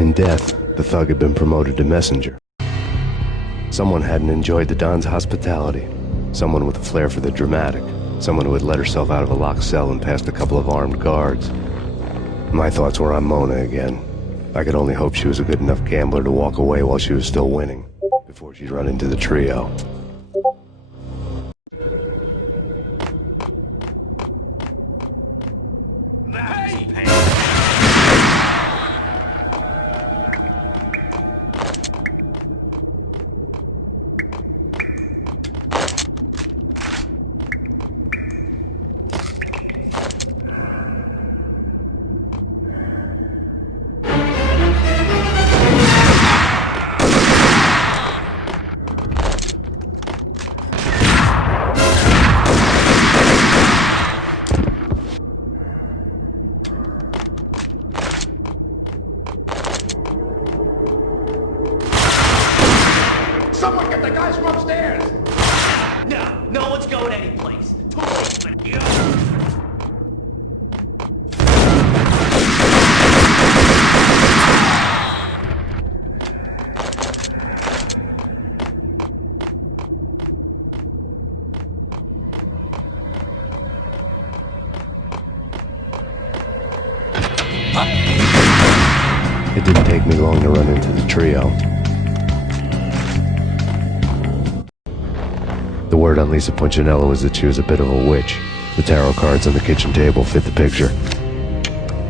In death, the thug had been promoted to messenger. Someone hadn't enjoyed the Don's hospitality. Someone with a flair for the dramatic. Someone who had let herself out of a locked cell and past a couple of armed guards. My thoughts were on Mona again. I could only hope she was a good enough gambler to walk away while she was still winning, before she'd run into the trio. Max Payne! Someone get the guys from upstairs! No one's going anyplace. Too late for you. It didn't take me long to run into the trio. The word on Lisa Punchinello was that she was a bit of a witch. The tarot cards on the kitchen table fit the picture.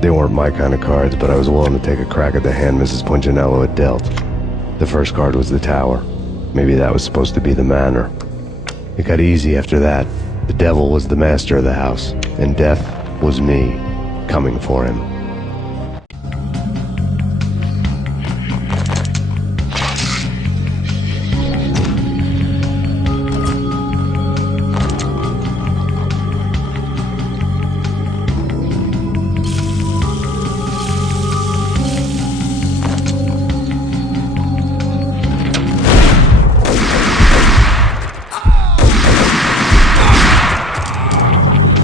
They weren't my kind of cards, but I was willing to take a crack at the hand Mrs. Punchinello had dealt. The first card was the Tower. Maybe that was supposed to be the manor. It got easy after that. The devil was the master of the house, and death was me, coming for him.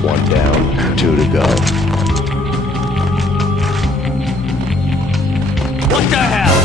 One down, two to go. What the hell?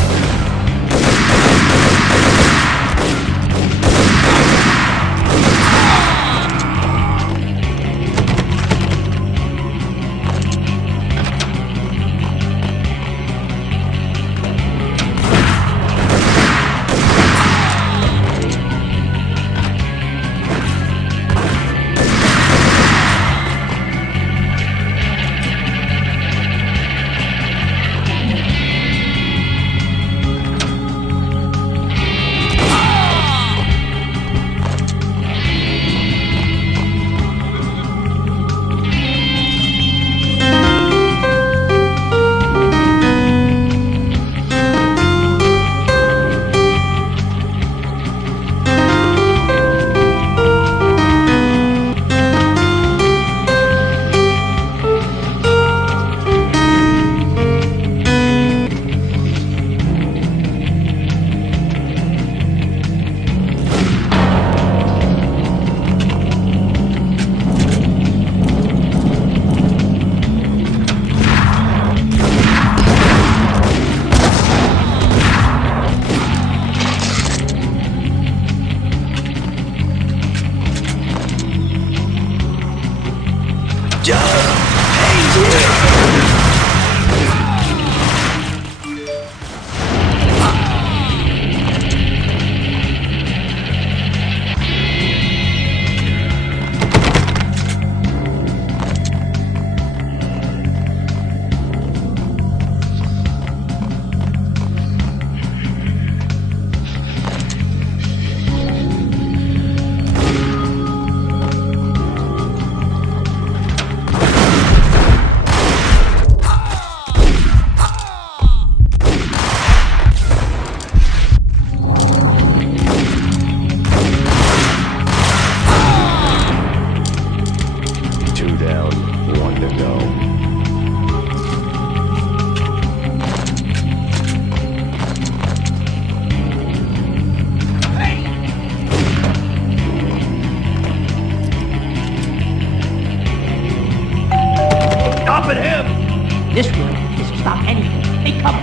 This room is to stop anything. Hey, come on.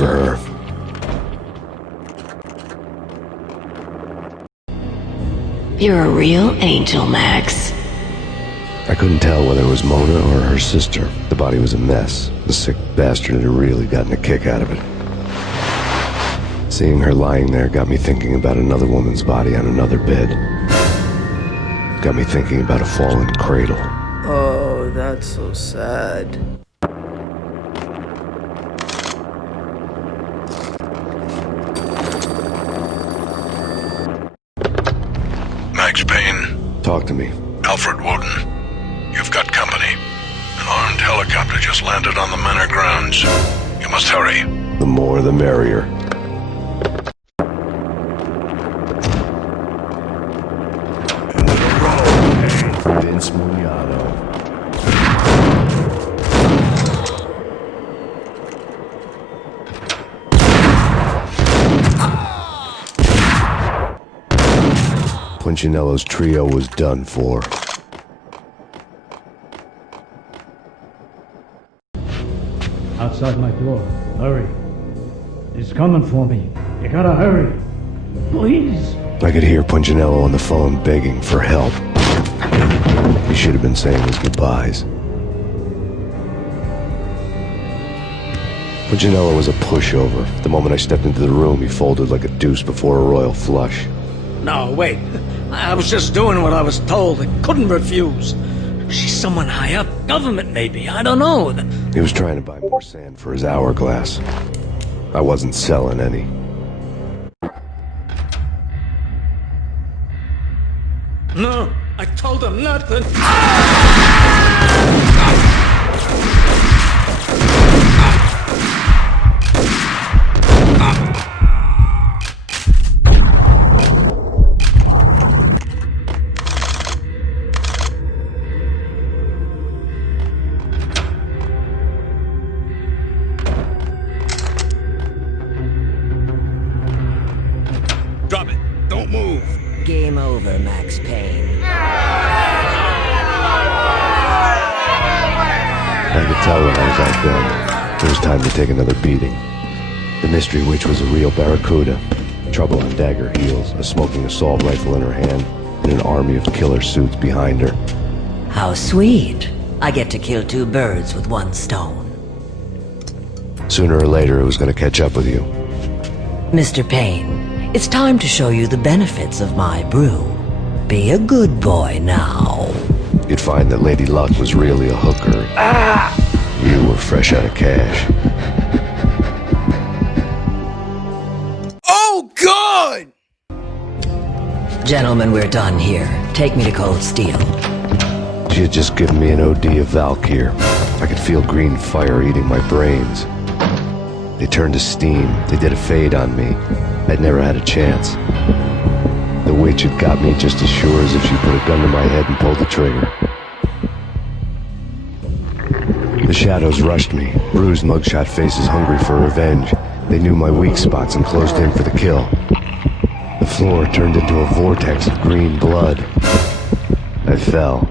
for her. You're a real angel, Max. I couldn't tell whether it was Mona or her sister. The body was a mess. The sick bastard had really gotten a kick out of it. Seeing her lying there got me thinking about another woman's body on another bed. Got me thinking about a fallen cradle. Oh, that's so sad. Max Payne. Talk to me. Alfred Woden. You've got company. An armed helicopter just landed on the manor grounds. You must hurry. The more the merrier. Vince Mugnano. Punchinello's trio was done for. Outside my door. Hurry. He's coming for me. You gotta hurry. Please. I could hear Punchinello on the phone begging for help. He should have been saying his goodbyes. Punchinello was a pushover. The moment I stepped into the room, he folded like a deuce before a royal flush. No, wait. I was just doing what I was told. I couldn't refuse. She's someone high up. Government, maybe. I don't know. He was trying to buy more sand for his hourglass. I wasn't selling any. No, I told him nothing. Drop it. Don't move. Game over, Max Payne. I could tell when I got done. It was time to take another beating. The mystery witch was a real barracuda. Trouble on dagger heels, a smoking assault rifle in her hand, and an army of killer suits behind her. How sweet. I get to kill two birds with one stone. Sooner or later, it was going to catch up with you. Mr. Payne, it's time to show you the benefits of my brew. Be a good boy now. You'd find that Lady Luck was really a hooker. You were fresh out of cash. Oh, God! Gentlemen, we're done here. Take me to Cold Steel. She had just given me an OD of Valkyr. I could feel green fire eating my brains. They turned to steam. They did a fade on me. I'd never had a chance. The witch had got me just as sure as if she put a gun to my head and pulled the trigger. The shadows rushed me, bruised mugshot faces hungry for revenge. They knew my weak spots and closed in for the kill. The floor turned into a vortex of green blood. I fell.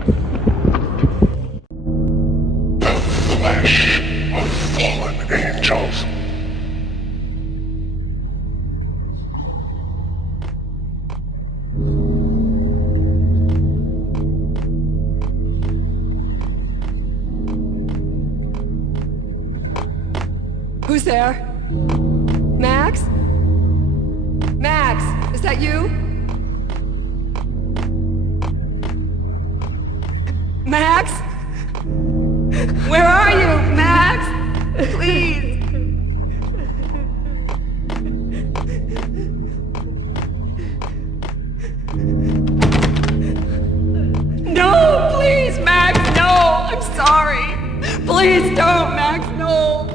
The flesh of fallen angels. Who's there? Max? Max, is that you? Max? Where are you, Max? Please. No, please, Max, no. I'm sorry. Please don't, Max, no.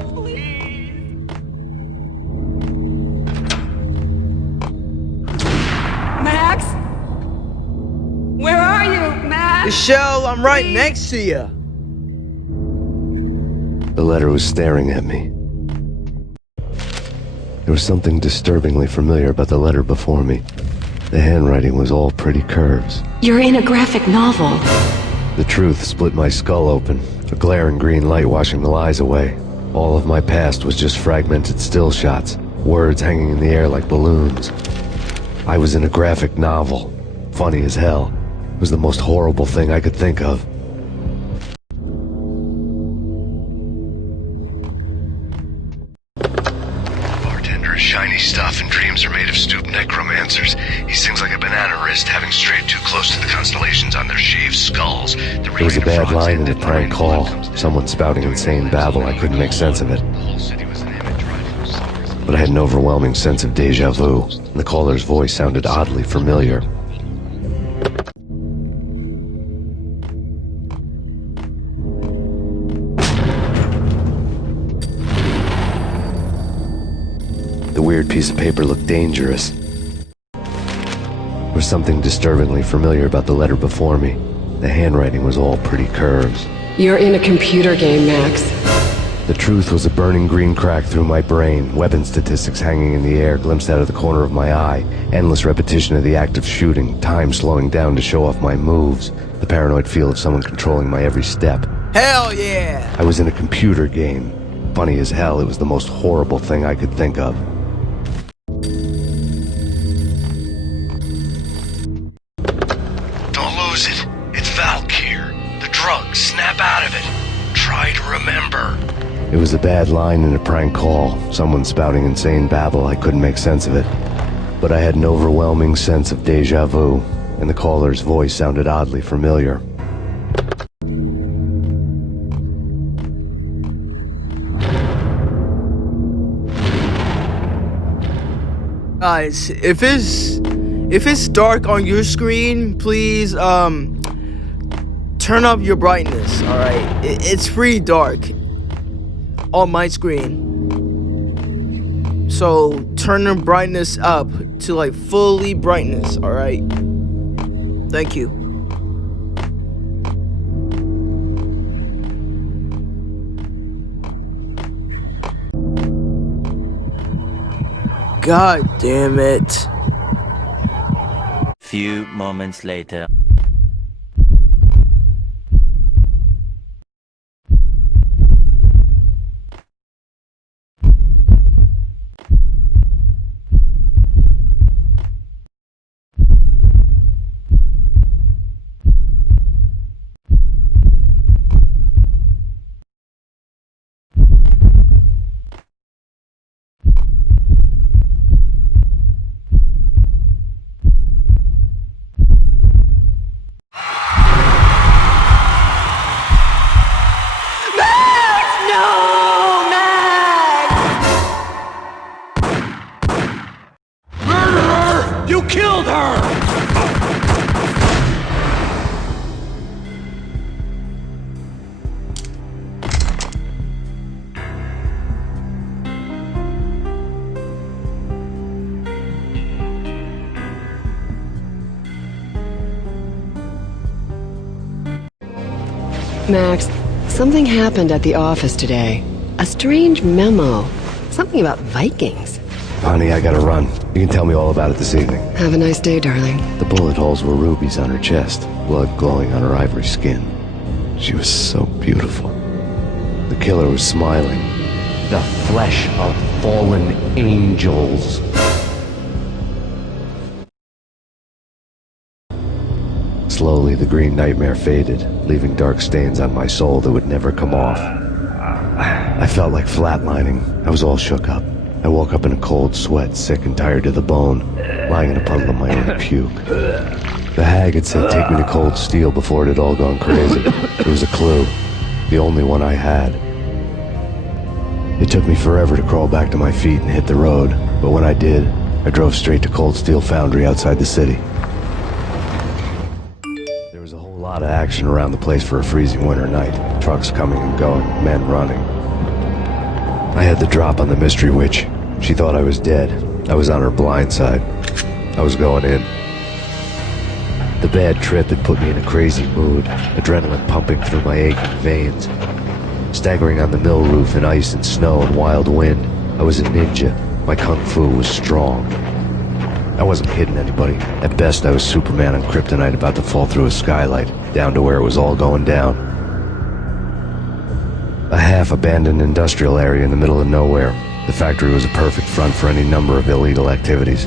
Max? Where are you, Max? Michelle, I'm right next to you. The letter was staring at me. There was something disturbingly familiar about the letter before me. The handwriting was all pretty curves. You're in a graphic novel. The truth split my skull open, a glaring green light washing the lies away. All of my past was just fragmented still shots, words hanging in the air like balloons. I was in a graphic novel. Funny as hell. It was the most horrible thing I could think of. Bartender is shiny stuff and dreams are made of stooped necromancers. He sings like a banana wrist, having strayed too close to the constellations on their shaved skulls. There was a bad line in the prank call. Someone spouting insane babble. I couldn't make sense of it. But I had an overwhelming sense of deja vu, and the caller's voice sounded oddly familiar. The weird piece of paper looked dangerous. There was something disturbingly familiar about the letter before me. The handwriting was all pretty curves. You're in a computer game, Max. The truth was a burning green crack through my brain, weapon statistics hanging in the air, glimpsed out of the corner of my eye, endless repetition of the act of shooting, time slowing down to show off my moves, the paranoid feel of someone controlling my every step. Hell yeah! I was in a computer game. Funny as hell, it was the most horrible thing I could think of. Don't lose it. It's Valk here. The drug. Snap out of it. Try to remember. It was a bad line in a prank call, someone spouting insane babble. I couldn't make sense of it. But I had an overwhelming sense of deja vu, and the caller's voice sounded oddly familiar. Guys, if it's dark on your screen, please turn up your brightness. All right, it's pretty dark on my screen, so turn the brightness up to like fully brightness. All right, thank you. God damn it. Few moments later. You killed her! Max, something happened at the office today. A strange memo. Something about Vikings. Honey, I gotta run. You can tell me all about it this evening. Have a nice day, darling. The bullet holes were rubies on her chest, blood glowing on her ivory skin. She was so beautiful. The killer was smiling. The flesh of fallen angels. Slowly, the green nightmare faded, leaving dark stains on my soul that would never come off. I felt like flatlining. I was all shook up. I woke up in a cold sweat, sick and tired to the bone, lying in a puddle of my own puke. The hag had said take me to Cold Steel before it had all gone crazy. It was a clue, the only one I had. It took me forever to crawl back to my feet and hit the road, but when I did, I drove straight to Cold Steel Foundry outside the city. There was a whole lot of action around the place for a freezing winter night. Trucks coming and going, men running. I had the drop on the mystery witch. She thought I was dead. I was on her blind side. I was going in. The bad trip had put me in a crazy mood, adrenaline pumping through my aching veins. Staggering on the mill roof in ice and snow and wild wind, I was a ninja. My kung fu was strong. I wasn't hitting anybody. At best, I was Superman on kryptonite about to fall through a skylight, down to where it was all going down. A half-abandoned industrial area in the middle of nowhere. The factory was a perfect front for any number of illegal activities.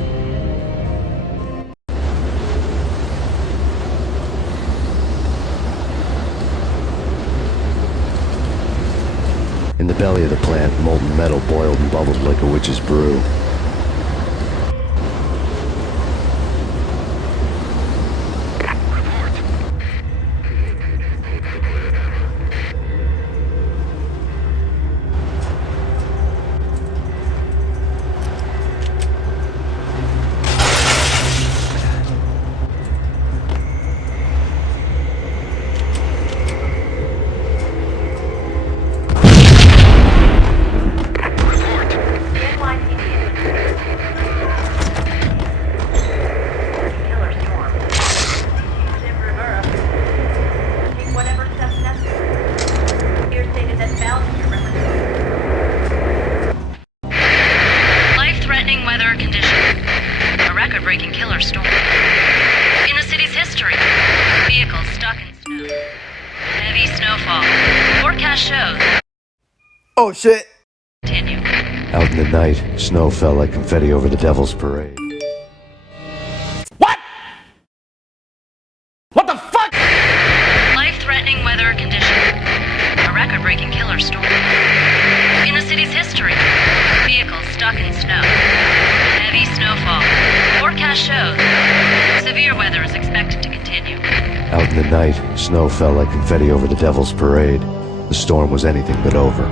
In the belly of the plant, molten metal boiled and bubbled like a witch's brew. Life-threatening weather conditions. A record-breaking killer storm. In the city's history. Vehicles stuck in snow. Heavy snowfall. Forecast shows. Oh shit. Continue. Out in the night, snow fell like confetti over the Devil's Parade. What the fuck? Life-threatening weather conditions. A record-breaking killer storm. In the city's history. Vehicles stuck in snow. Heavy snowfall. Forecast shows. Severe weather is expected to continue. Out in the night, snow fell like confetti over the Devil's Parade. The storm was anything but over.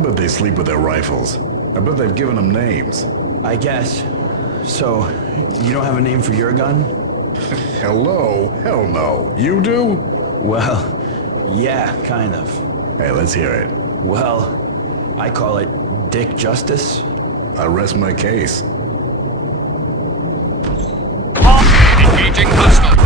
bet they sleep with their rifles. I bet they've given them names. I guess. So, you don't have a name for your gun? Hello? Hell no. You do? Well, yeah, kind of. Hey, let's hear it. Well, I call it Dick Justice. I rest my case. Engaging hostile.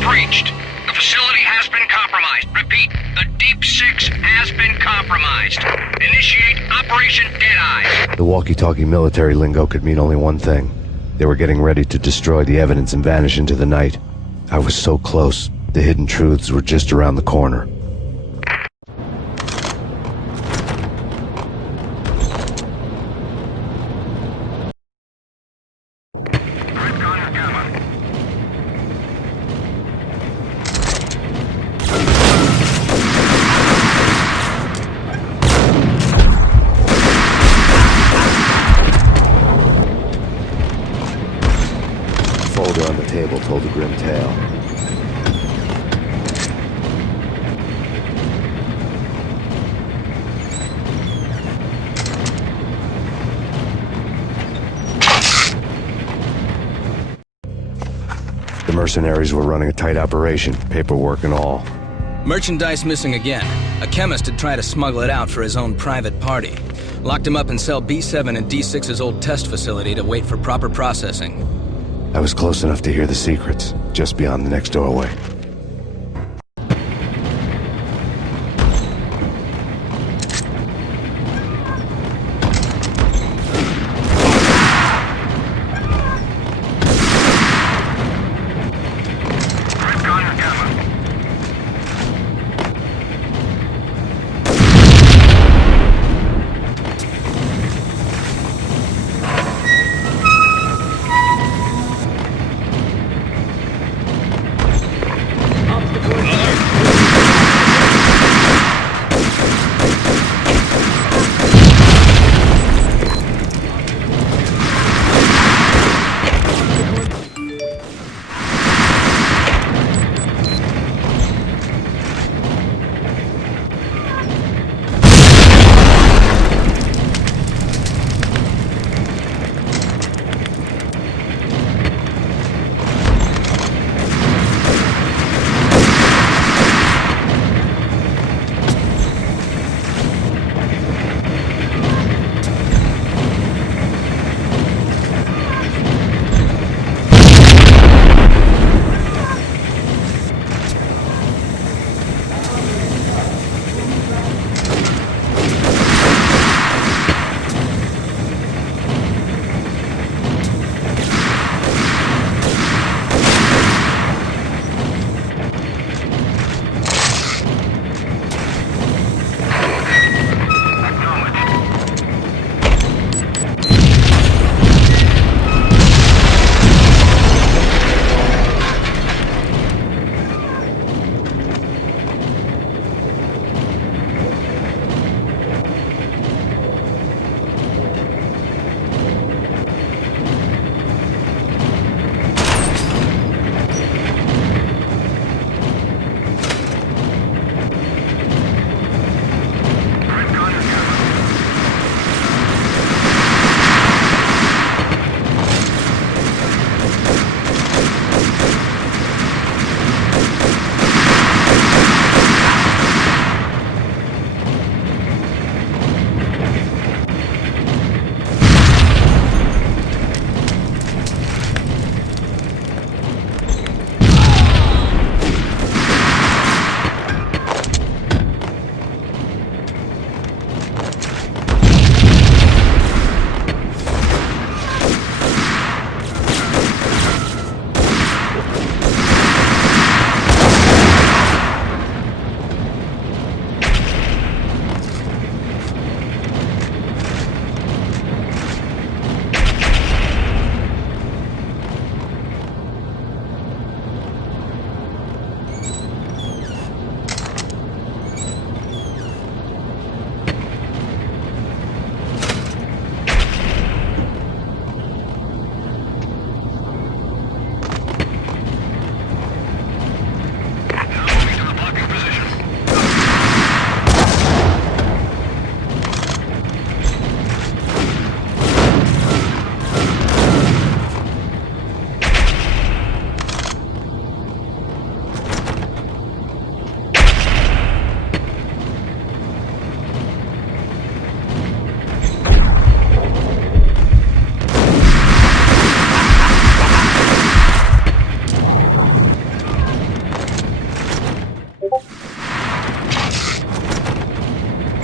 Breached. The facility has been compromised. Repeat, the Deep Six has been compromised. Initiate Operation Deadeye. The walkie-talkie military lingo could mean only one thing. They were getting ready to destroy the evidence and vanish into the night. I was so close. The hidden truths were just around the corner. Folder on the table told a grim tale. The mercenaries were running a tight operation, paperwork and all. Merchandise missing again. A chemist had tried to smuggle it out for his own private party. Locked him up in cell B7 in D6's old test facility to wait for proper processing. I was close enough to hear the secrets, just beyond the next doorway.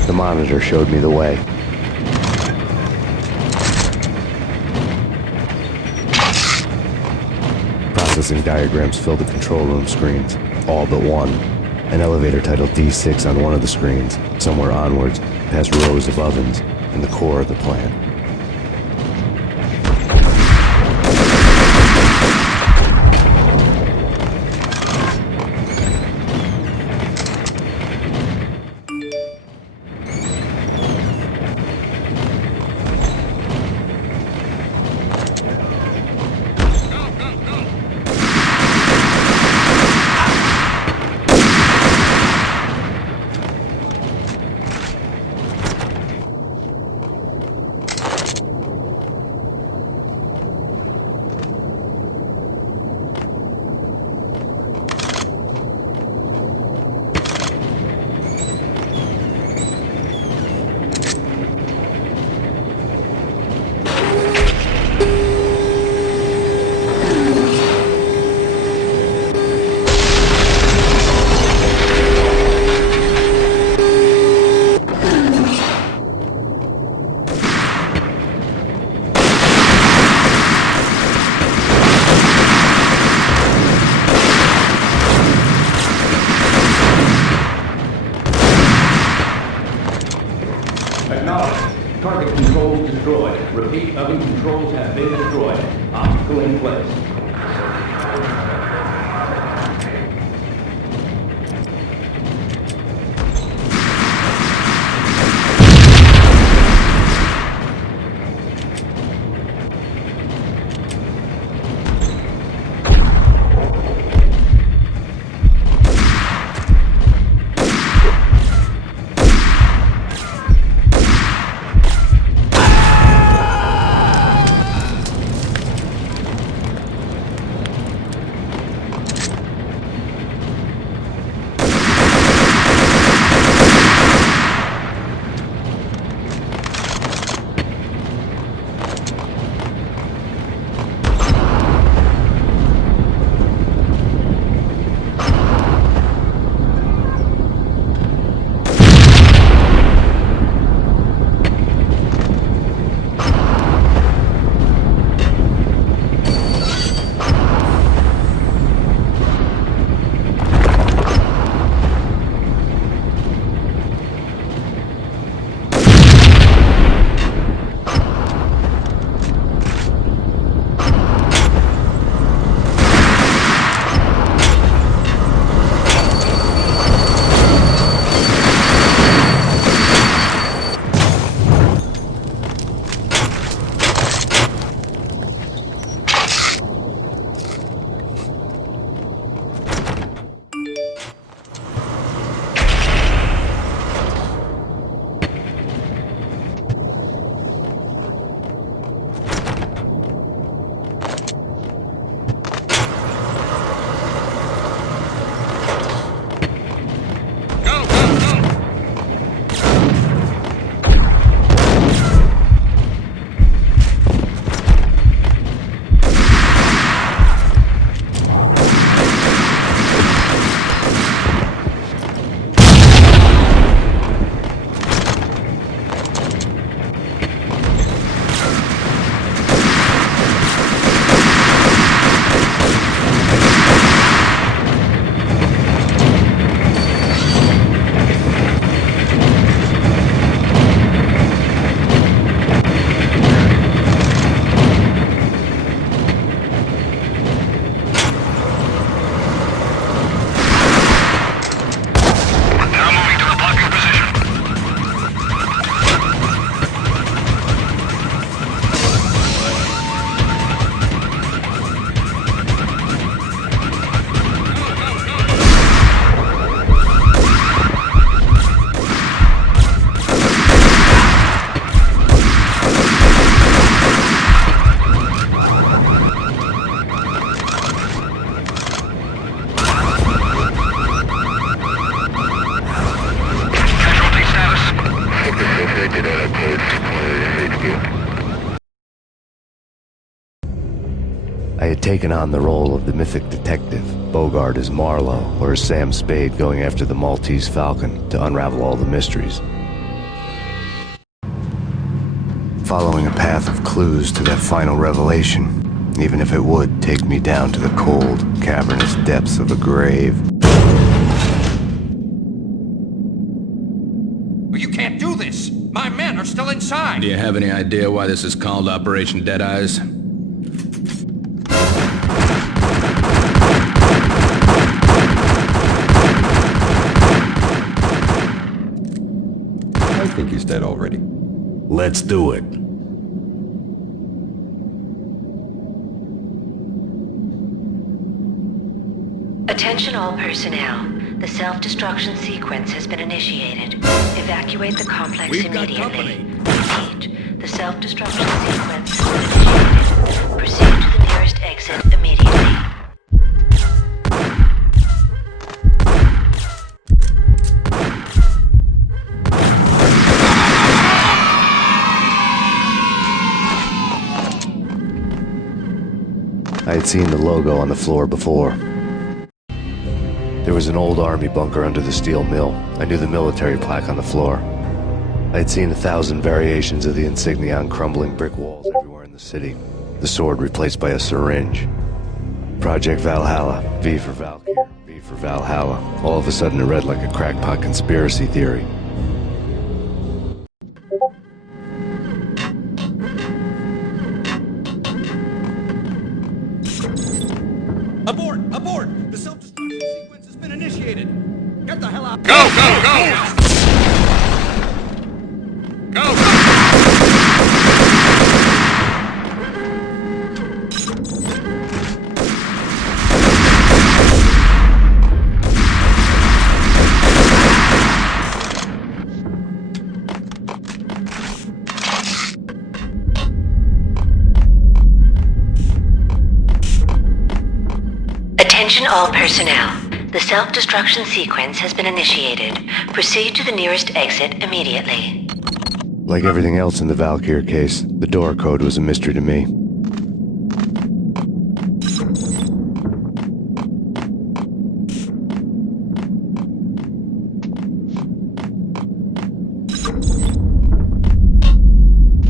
The monitor showed me the way. Processing diagrams filled the control room screens, all but one. An elevator titled D6 on one of the screens, somewhere onwards, past rows of ovens, in the core of the plant. Acknowledged. Target controls destroyed. Repeat, oven controls have been destroyed. Obstacle in place. I had taken on the role of the mythic detective, Bogart as Marlowe, or as Sam Spade going after the Maltese Falcon to unravel all the mysteries. following a path of clues to that final revelation, even if it would take me down to the cold, cavernous depths of a grave. You can't do this! My men are still inside! Do you have any idea why this is called Operation Dead Eyes? I think he's dead already. Let's do it. Attention all personnel. The self-destruction sequence has been initiated. Evacuate the complex immediately. Repeat. The self-destruction sequence has been initiated. Proceed to the nearest exit immediately. I had seen the logo on the floor before. There was an old army bunker under the steel mill. I knew the military plaque on the floor. I had seen 1,000 variations of the insignia on crumbling brick walls everywhere in the city. The sword replaced by a syringe. Project Valhalla, V for Valkyrie, V for Valhalla. All of a sudden it read like a crackpot conspiracy theory. Abort! Abort! The self-destruction sequence has been initiated! Get the hell out! Go! Go! Go! Go! Attention all personnel. The self-destruction sequence has been initiated. Proceed to the nearest exit immediately. Like everything else in the Valkyrie case, the door code was a mystery to me.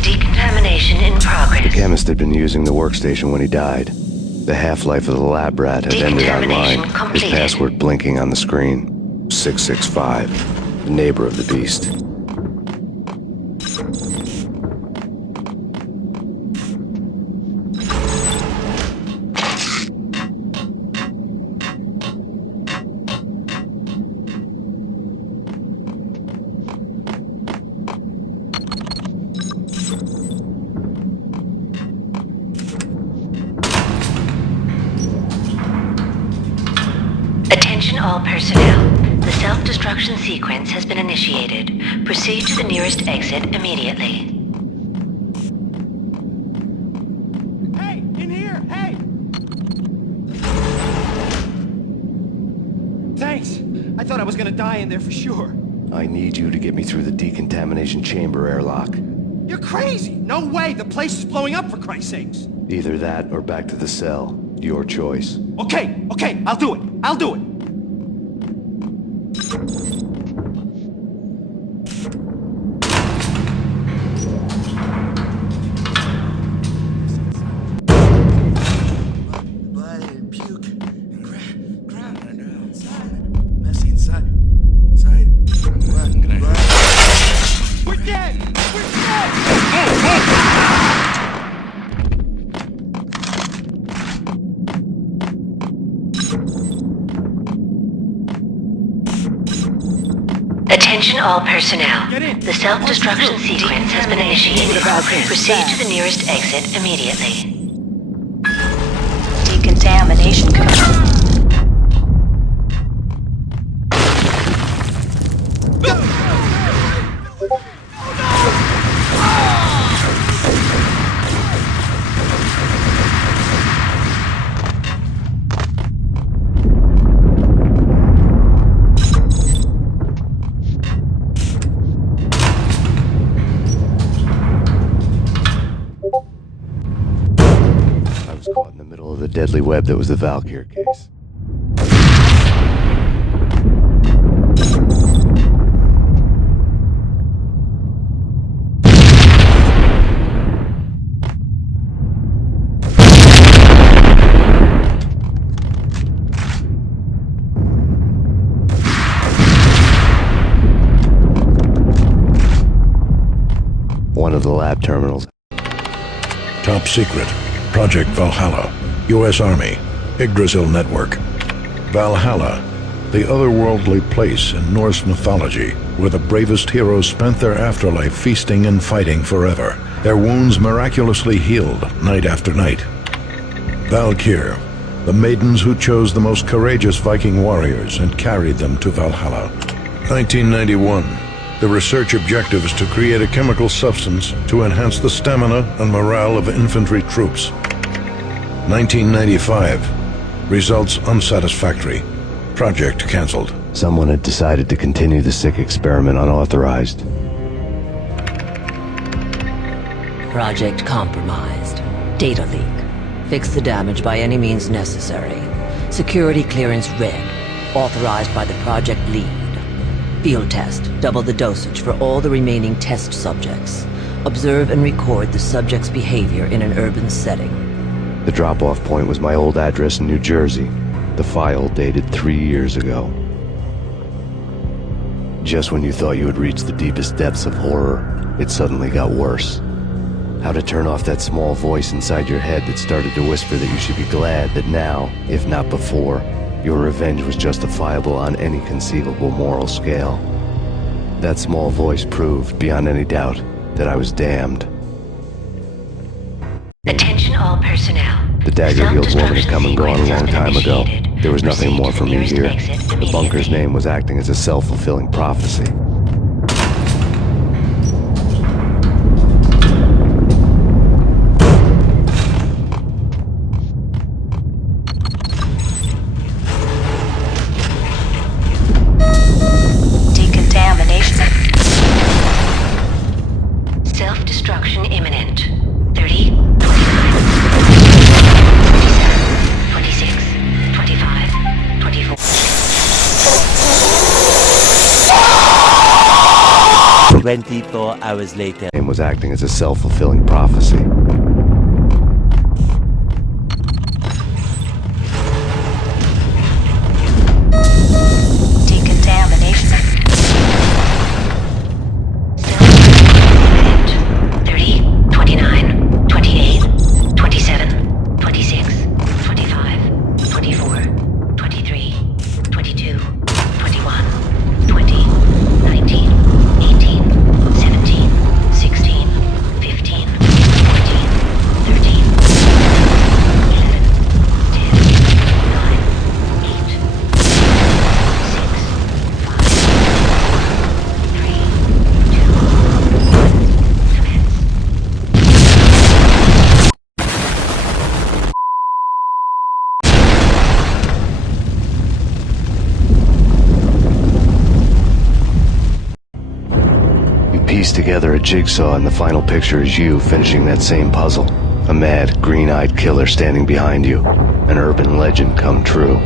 Decontamination in progress. The chemist had been using the workstation when he died. The half-life of the lab rat had ended online, his password blinking on the screen. 665, the neighbor of the beast. Attention all personnel. The self-destruction sequence has been initiated. Proceed to the nearest exit immediately. Hey! In here! Hey! Thanks! I thought I was gonna die in there for sure. I need you to get me through the decontamination chamber airlock. You're crazy! No way! The place is blowing up, for Christ's sakes! Either that or back to the cell. Your choice. Okay, I'll do it! I'll do it! Blood and puke and ground outside. Messy inside. Blood. We're dead! We're dead! Attention all personnel. The self-destruction sequence has been initiated. Proceed to the nearest exit immediately. Decontamination complete. Caught in the middle of the deadly web that was the Valkyrie case. one of the lab terminals. Top secret. Project Valhalla. U.S. Army. Yggdrasil Network. Valhalla. The otherworldly place in Norse mythology where the bravest heroes spent their afterlife feasting and fighting forever. Their wounds miraculously healed night after night. Valkyr. The maidens who chose the most courageous Viking warriors and carried them to Valhalla. 1991. The research objective is to create a chemical substance to enhance the stamina and morale of infantry troops. 1995. Results unsatisfactory. Project cancelled. Someone had decided to continue the sick experiment unauthorized. Project compromised. Data leak. Fix the damage by any means necessary. Security clearance red. Authorized by the project lead. Field test. Double the dosage for all the remaining test subjects. Observe and record the subject's behavior in an urban setting. The drop-off point was my old address in New Jersey. The file dated 3 years ago. Just when you thought you had reached the deepest depths of horror, it suddenly got worse. How to turn off that small voice inside your head that started to whisper that you should be glad that now, if not before, your revenge was justifiable on any conceivable moral scale. That small voice proved, beyond any doubt, that I was damned. Attention all personnel. The dagger-heeled woman had come and gone a long time ago. There was nothing more for me here. The bunker's name was acting as a self-fulfilling prophecy. Decontamination. Self-destruction imminent. 30, 29, 27, 26, 25, 24. 24 hours later. And was acting as a self-fulfilling prophecy. Decontamination. 30, 29, 28, 27, 26, 25, 24, 23, 22, 21, 20, 19, 18, 17, 16, 15, 14, 13, 11, 10, 9, 8, 6, 5, 3, 2, 1, commence. You piece together a jigsaw and the final picture is you finishing that same puzzle. A mad, green-eyed killer standing behind you. An urban legend come true.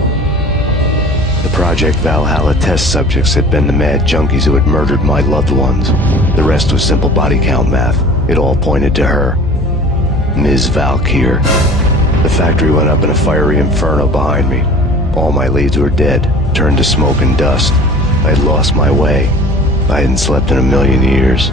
The Project Valhalla test subjects had been the mad junkies who had murdered my loved ones. The rest was simple body count math. It all pointed to her. Ms. Valkyr. The factory went up in a fiery inferno behind me. All my leads were dead, turned to smoke and dust. I had lost my way. I hadn't slept in a million years.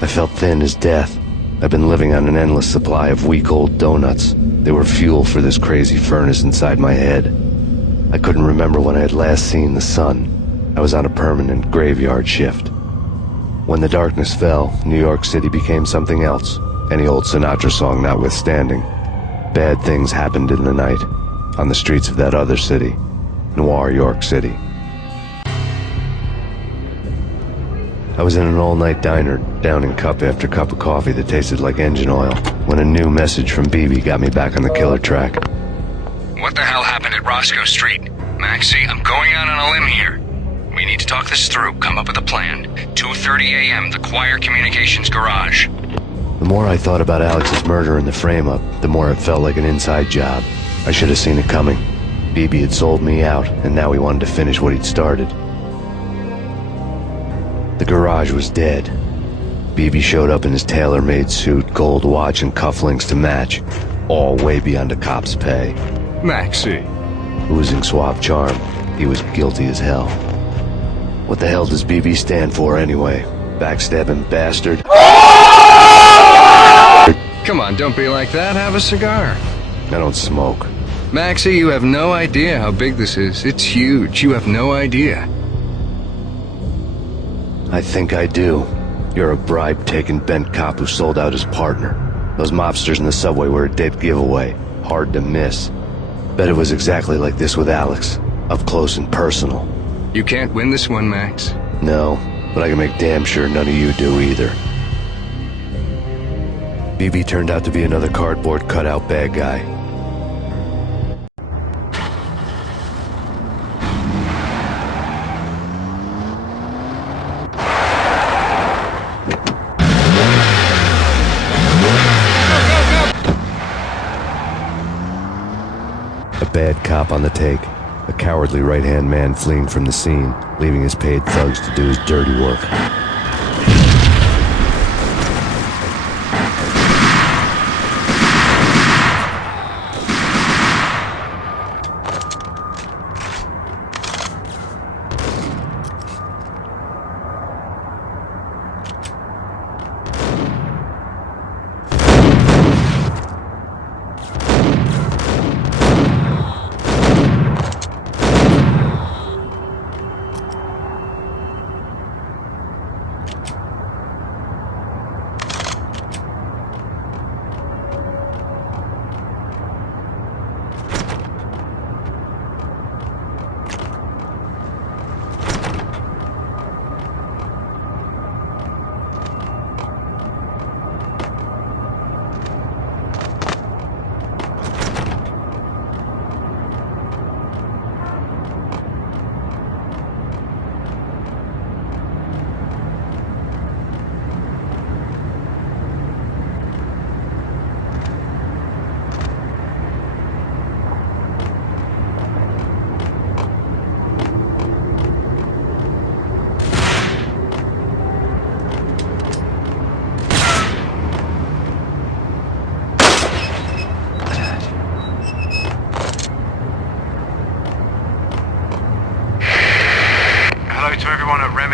I felt thin as death. I've been living on an endless supply of week-old donuts. They were fuel for this crazy furnace inside my head. I couldn't remember when I had last seen the sun. I was on a permanent graveyard shift. When the darkness fell, New York City became something else, any old Sinatra song notwithstanding. Bad things happened in the night, on the streets of that other city, Noir York City. I was in an all-night diner, downing cup after cup of coffee that tasted like engine oil, when a new message from BB got me back on the killer track. What the hell happened at Roscoe Street? Maxie, I'm going out on a limb here. We need to talk this through, come up with a plan. 2:30 a.m., the Choir Communications Garage. The more I thought about Alex's murder and the frame-up, the more it felt like an inside job. I should have seen it coming. BB had sold me out, and now he wanted to finish what he'd started. The garage was dead. BB showed up in his tailor-made suit, gold watch, and cufflinks to match, all way beyond a cop's pay. Maxie. Oozing suave charm, He was guilty as hell. What the hell does BV stand for anyway? Backstabbing bastard? Come on, don't be like that. Have a cigar. I don't smoke. Maxie, you have no idea how big this is. It's huge. You have no idea. I think I do. You're a bribe-taking bent cop who sold out his partner. Those mobsters in the subway were a dead giveaway. Hard to miss. Bet it was exactly like this with Alex. Up close and personal. You can't win this one, Max. No, but I can make damn sure none of you do either. BB turned out to be another cardboard cutout bad guy. A bad cop on the take. A cowardly right-hand man fleeing from the scene, leaving his paid thugs to do his dirty work.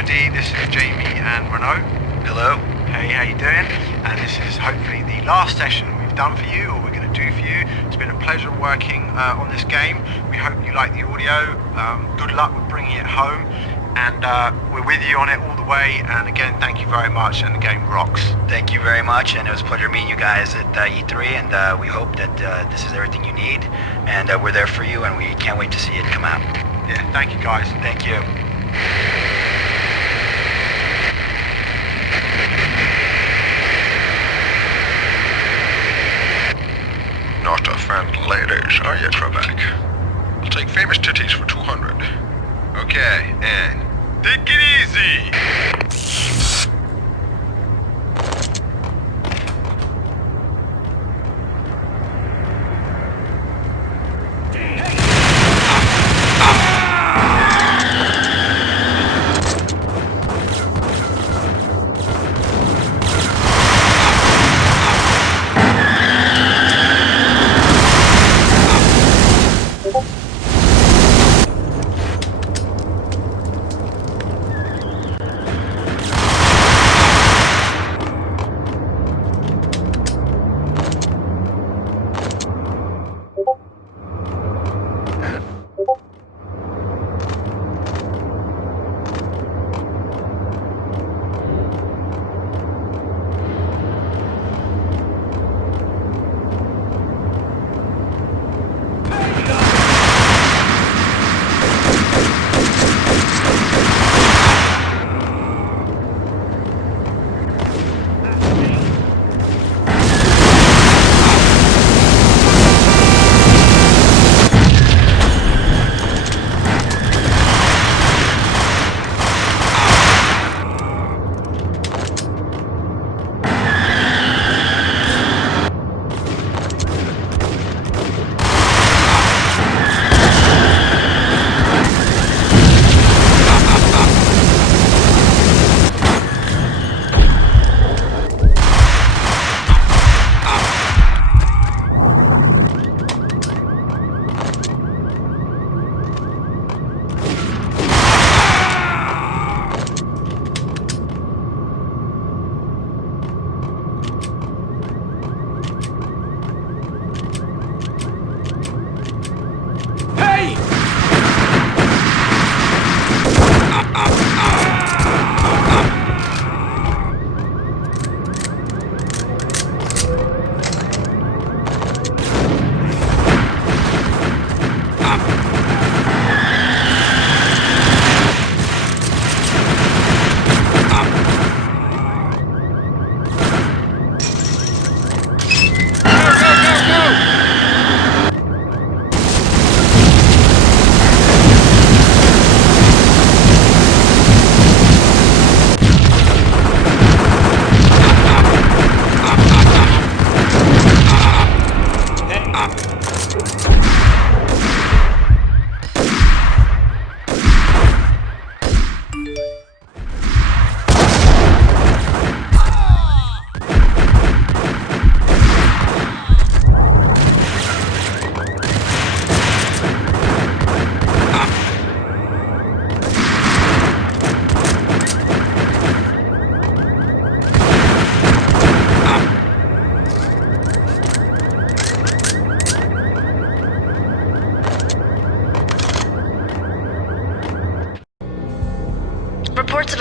This is Jamie and Renault. Hello. Hey, how you doing? And this is hopefully the last session we've done for you, or we're going to do for you. It's been a pleasure working on this game. We hope you like the audio. Good luck with bringing it home. And we're with you on it all the way. And again, thank you very much, and the game rocks. Thank you very much, and it was a pleasure meeting you guys at E3, and we hope that this is everything you need. And we're there for you, and we can't wait to see it come out. Yeah, thank you guys. Thank you. Not a fan, ladies, are you, Trebek? I'll take famous titties for 200. Okay, and take it easy!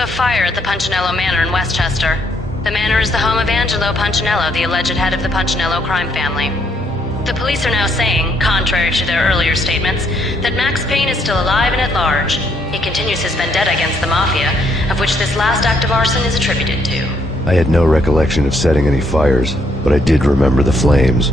a fire at the Punchinello Manor in Westchester. The manor is the home of Angelo Punchinello, the alleged head of the Punchinello crime family. The police are now saying, contrary to their earlier statements, that Max Payne is still alive and at large. He continues his vendetta against the Mafia, of which this last act of arson is attributed to. I had no recollection of setting any fires, but I did remember the flames.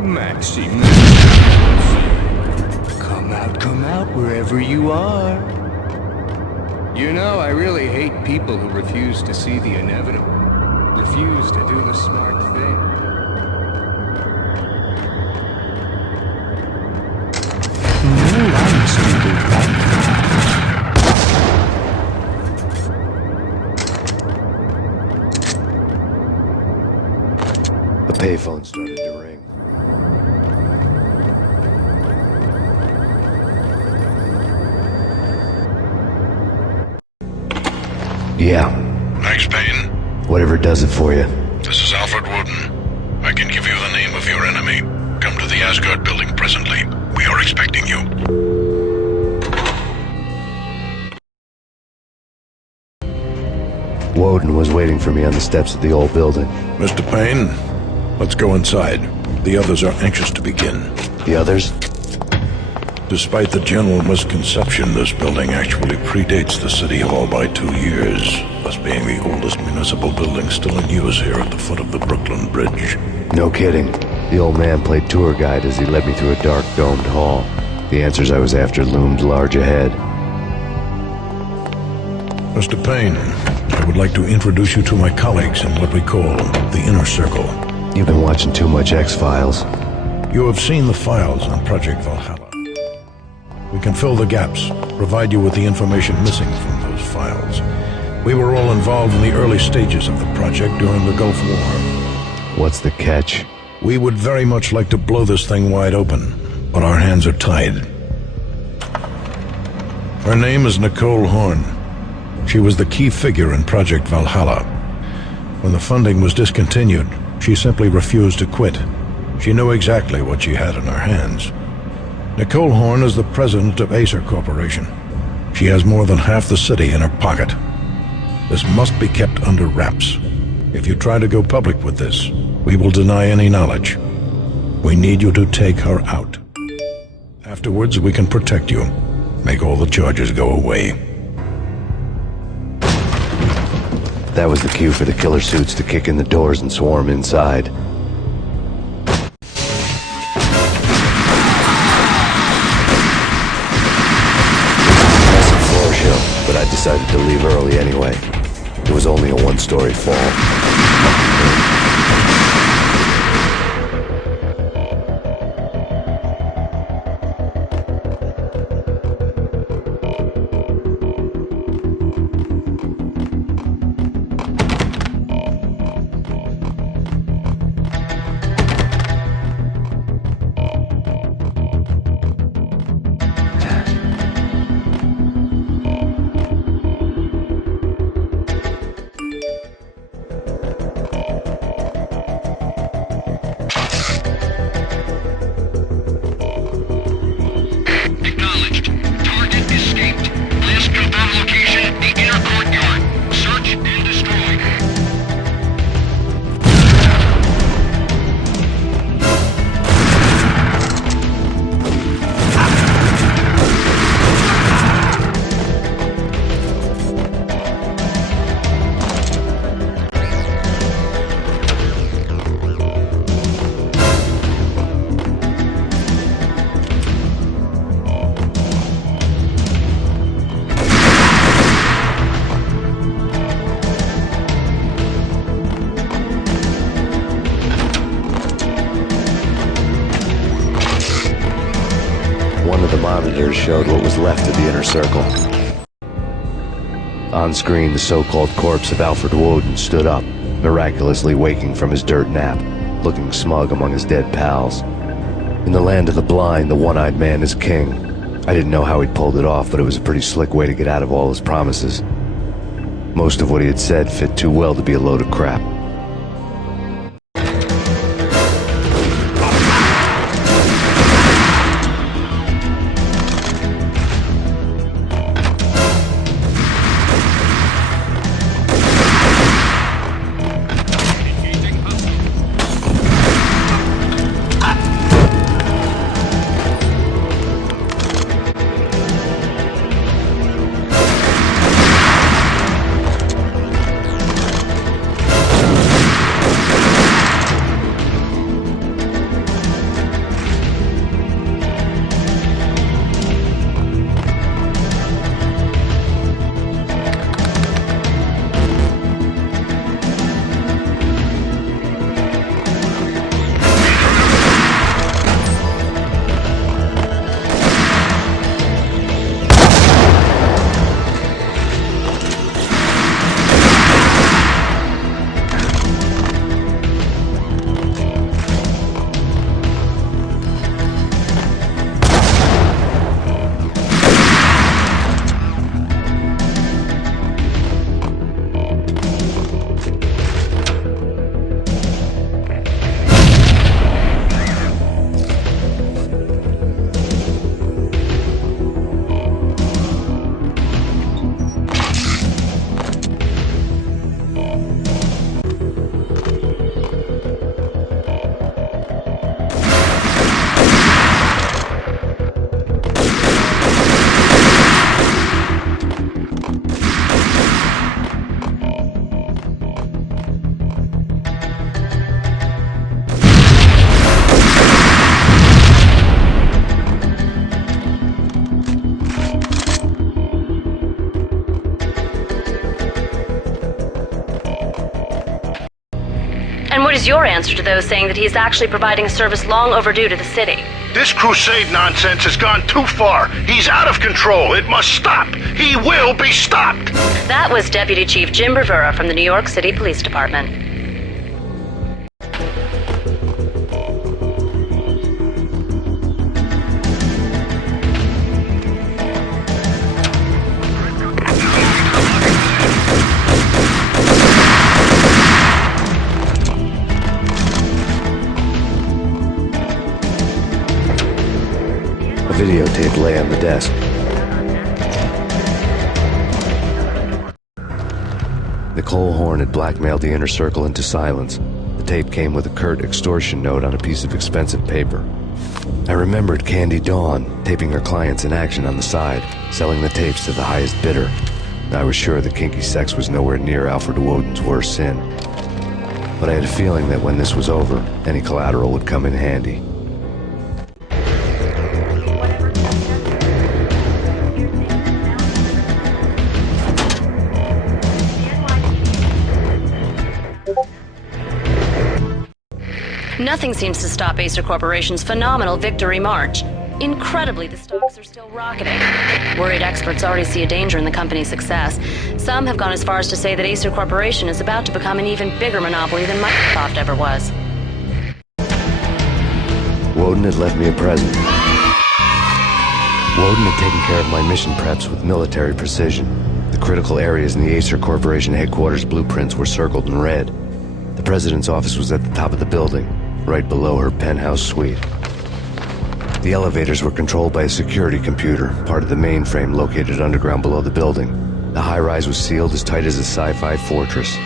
Maxie. Come out wherever you are. You know, I really hate people who refuse to see the inevitable, refuse to do the smart thing. No, I'm stupid, right? The payphone started to ring. Yeah. Max Payne? Whatever does it for you. This is Alfred Woden. I can give you the name of your enemy. Come to the Asgard building presently. We are expecting you. Woden was waiting for me on the steps of the old building. Mr. Payne, let's go inside. The others are anxious to begin. The others? Despite the general misconception, this building actually predates the City Hall by 2 years, thus being the oldest municipal building still in use here at the foot of the Brooklyn Bridge. No kidding. The old man played tour guide as he led me through a dark domed hall. The answers I was after loomed large ahead. Mr. Payne, I would like to introduce you to my colleagues in what we call the Inner Circle. You've been watching too much X-Files. You have seen the files on Project Valhalla. We can fill the gaps, provide you with the information missing from those files. We were all involved in the early stages of the project during the Gulf War. What's the catch? We would very much like to blow this thing wide open, but our hands are tied. Her name is Nicole Horn. She was the key figure in Project Valhalla. When the funding was discontinued, she simply refused to quit. She knew exactly what she had in her hands. Nicole Horn is the president of Acer Corporation. She has more than half the city in her pocket. This must be kept under wraps. If you try to go public with this, we will deny any knowledge. We need you to take her out. Afterwards, we can protect you. Make all the charges go away. That was the cue for the killer suits to kick in the doors and swarm inside. Floor show, but I decided to leave early anyway. It was only a one-story fall. One of the monitors showed what was left of the inner circle. On screen, the so-called corpse of Alfred Woden stood up, miraculously waking from his dirt nap, looking smug among his dead pals. In the land of the blind, the one-eyed man is king. I didn't know how he'd pulled it off, but it was a pretty slick way to get out of all his promises. Most of what he had said fit too well to be a load of crap. And what is your answer to those saying that he is actually providing a service long overdue to the city? This crusade nonsense has gone too far. He's out of control. It must stop. He will be stopped. That was Deputy Chief Jim Bravura from the New York City Police Department. lay on the desk. Nicole Horn had blackmailed the inner circle into silence. The tape came with a curt extortion note on a piece of expensive paper. I remembered Candy Dawn taping her clients in action on the side, selling the tapes to the highest bidder. I was sure that kinky sex was nowhere near Alfred Woden's worst sin. But I had a feeling that when this was over, any collateral would come in handy. Nothing seems to stop Acer Corporation's phenomenal victory march. Incredibly, the stocks are still rocketing. Worried experts already see a danger in the company's success. Some have gone as far as to say that Acer Corporation is about to become an even bigger monopoly than Microsoft ever was. Woden had left me a present. Woden had taken care of my mission preps with military precision. The critical areas in the Acer Corporation headquarters blueprints were circled in red. The president's office was at the top of the building, right below her penthouse suite. The elevators were controlled by a security computer, part of the mainframe located underground below the building. The high-rise was sealed as tight as a sci-fi fortress.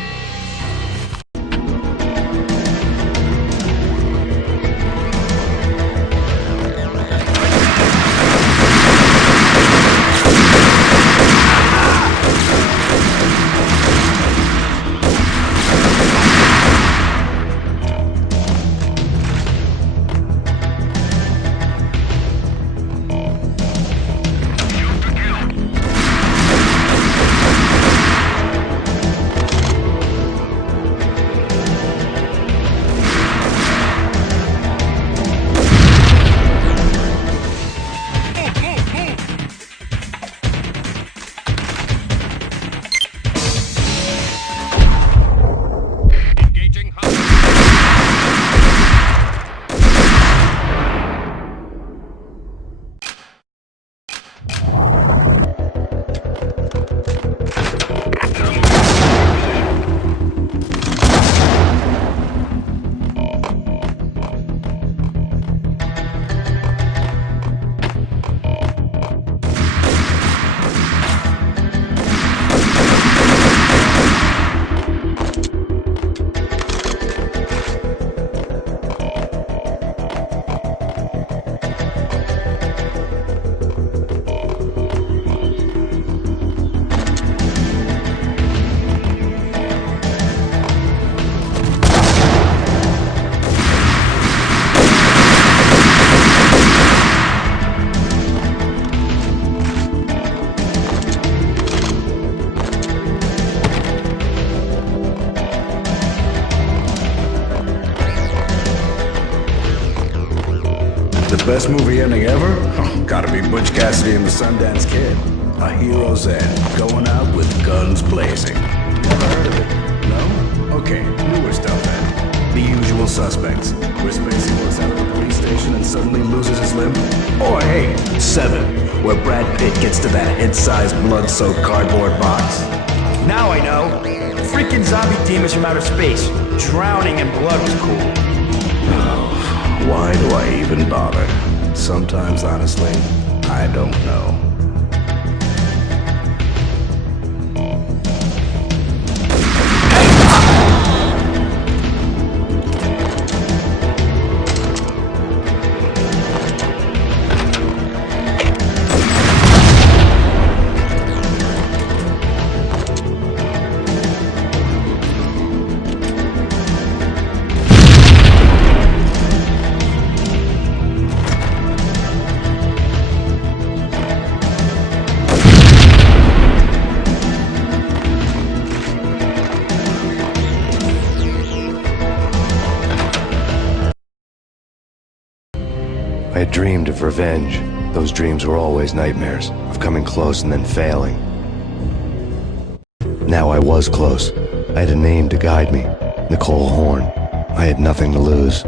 The best movie ending ever? Oh, gotta be Butch Cassidy and the Sundance Kid. A hero's end, going out with guns blazing. Never heard of it? No? Okay, newer stuff then. The Usual Suspects, where Spacey walks out of the police station and suddenly loses his limb. Or hey, Seven, where Brad Pitt gets to that head-sized blood-soaked cardboard box. Now I know. Freaking zombie demons from outer space. Drowning in blood was cool. Why do I even bother? Sometimes, honestly, I don't know. I had dreamed of revenge. Those dreams were always nightmares, of coming close and then failing. Now I was close. I had a name to guide me, Nicole Horn. I had nothing to lose.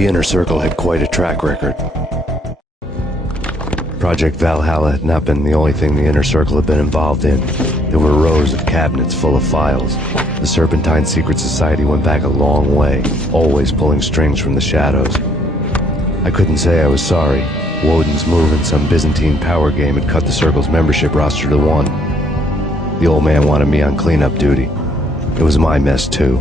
The Inner Circle had quite a track record. Project Valhalla had not been the only thing the Inner Circle had been involved in. There were rows of cabinets full of files. The Serpentine Secret Society went back a long way, always pulling strings from the shadows. I couldn't say I was sorry. Woden's move in some Byzantine power game had cut the Circle's membership roster to 1. The old man wanted me on cleanup duty. It was my mess, too.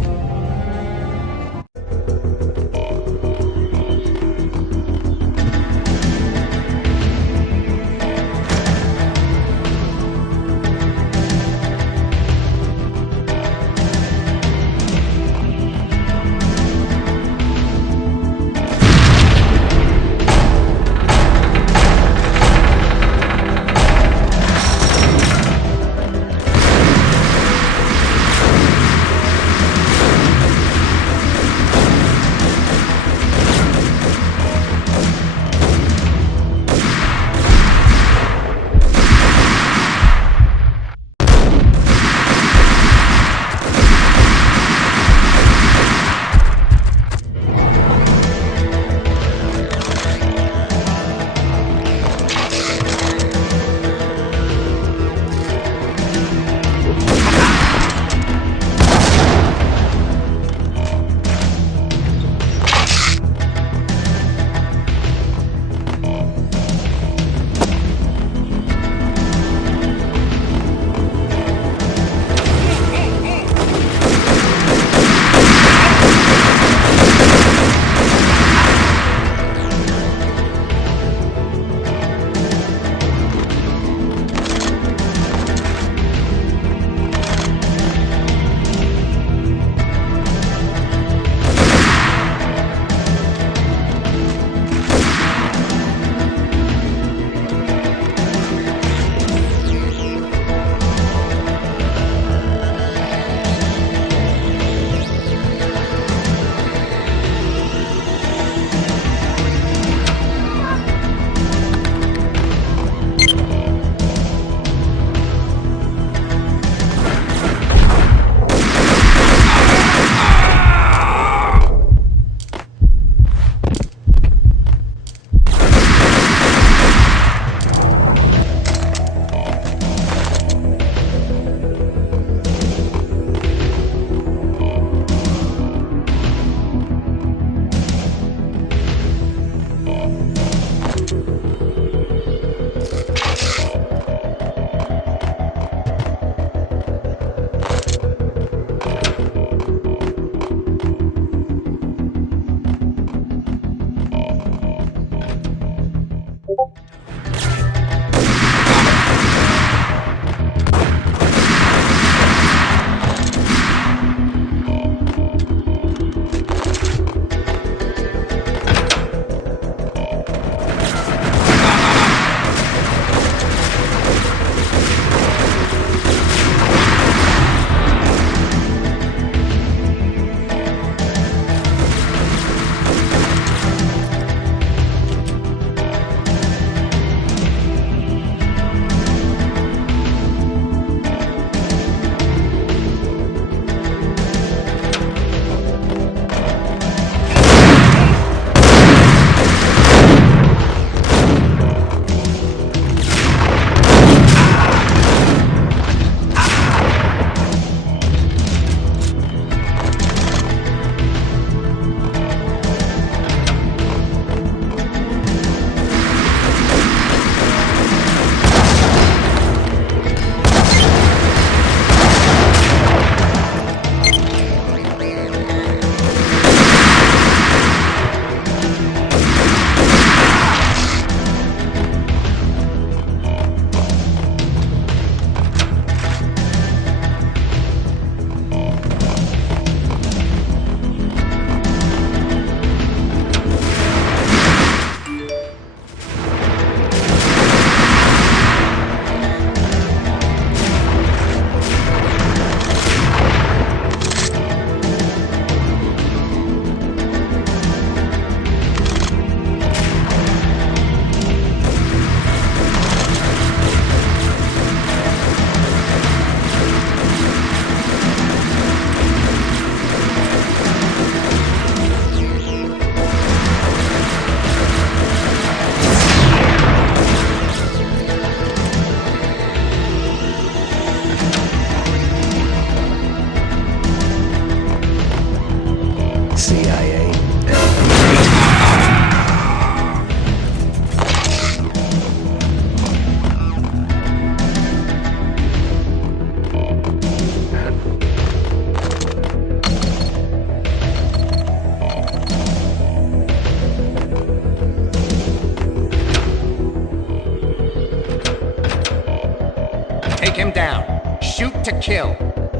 him down. Shoot to kill.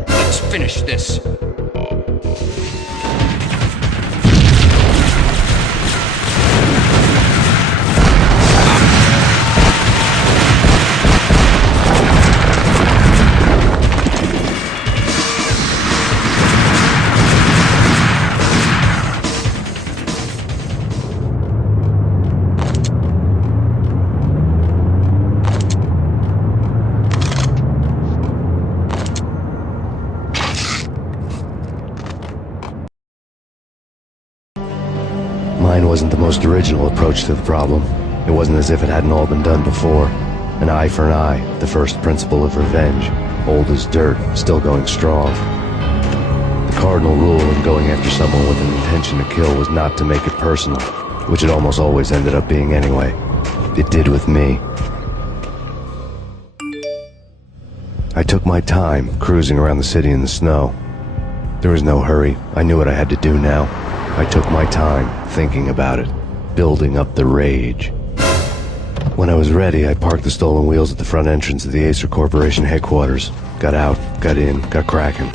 Let's finish this. Mine wasn't the most original approach to the problem. It wasn't as if it hadn't all been done before. An eye for an eye, the first principle of revenge. Old as dirt, still going strong. The cardinal rule in going after someone with an intention to kill was not to make it personal, which it almost always ended up being anyway. It did with me. I took my time, cruising around the city in the snow. There was no hurry. I knew what I had to do now. I took my time, thinking about it, building up the rage. When I was ready, I parked the stolen wheels at the front entrance of the Acer Corporation headquarters. Got out, got in, got cracking.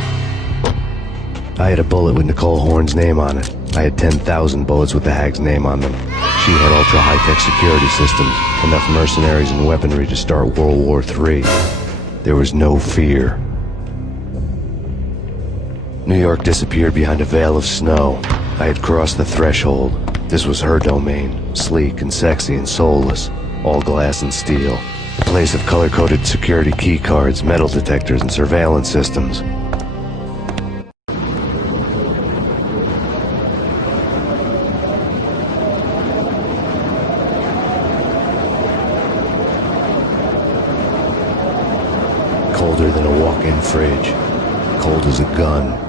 I had a bullet with Nicole Horn's name on it. I had 10,000 bullets with the Hag's name on them. She had ultra-high-tech security systems, enough mercenaries and weaponry to start World War III. There was no fear. New York disappeared behind a veil of snow. I had crossed the threshold. This was her domain, sleek and sexy and soulless, all glass and steel. A place of color-coded security key cards, metal detectors, and surveillance systems. Colder than a walk-in fridge. Cold as a gun.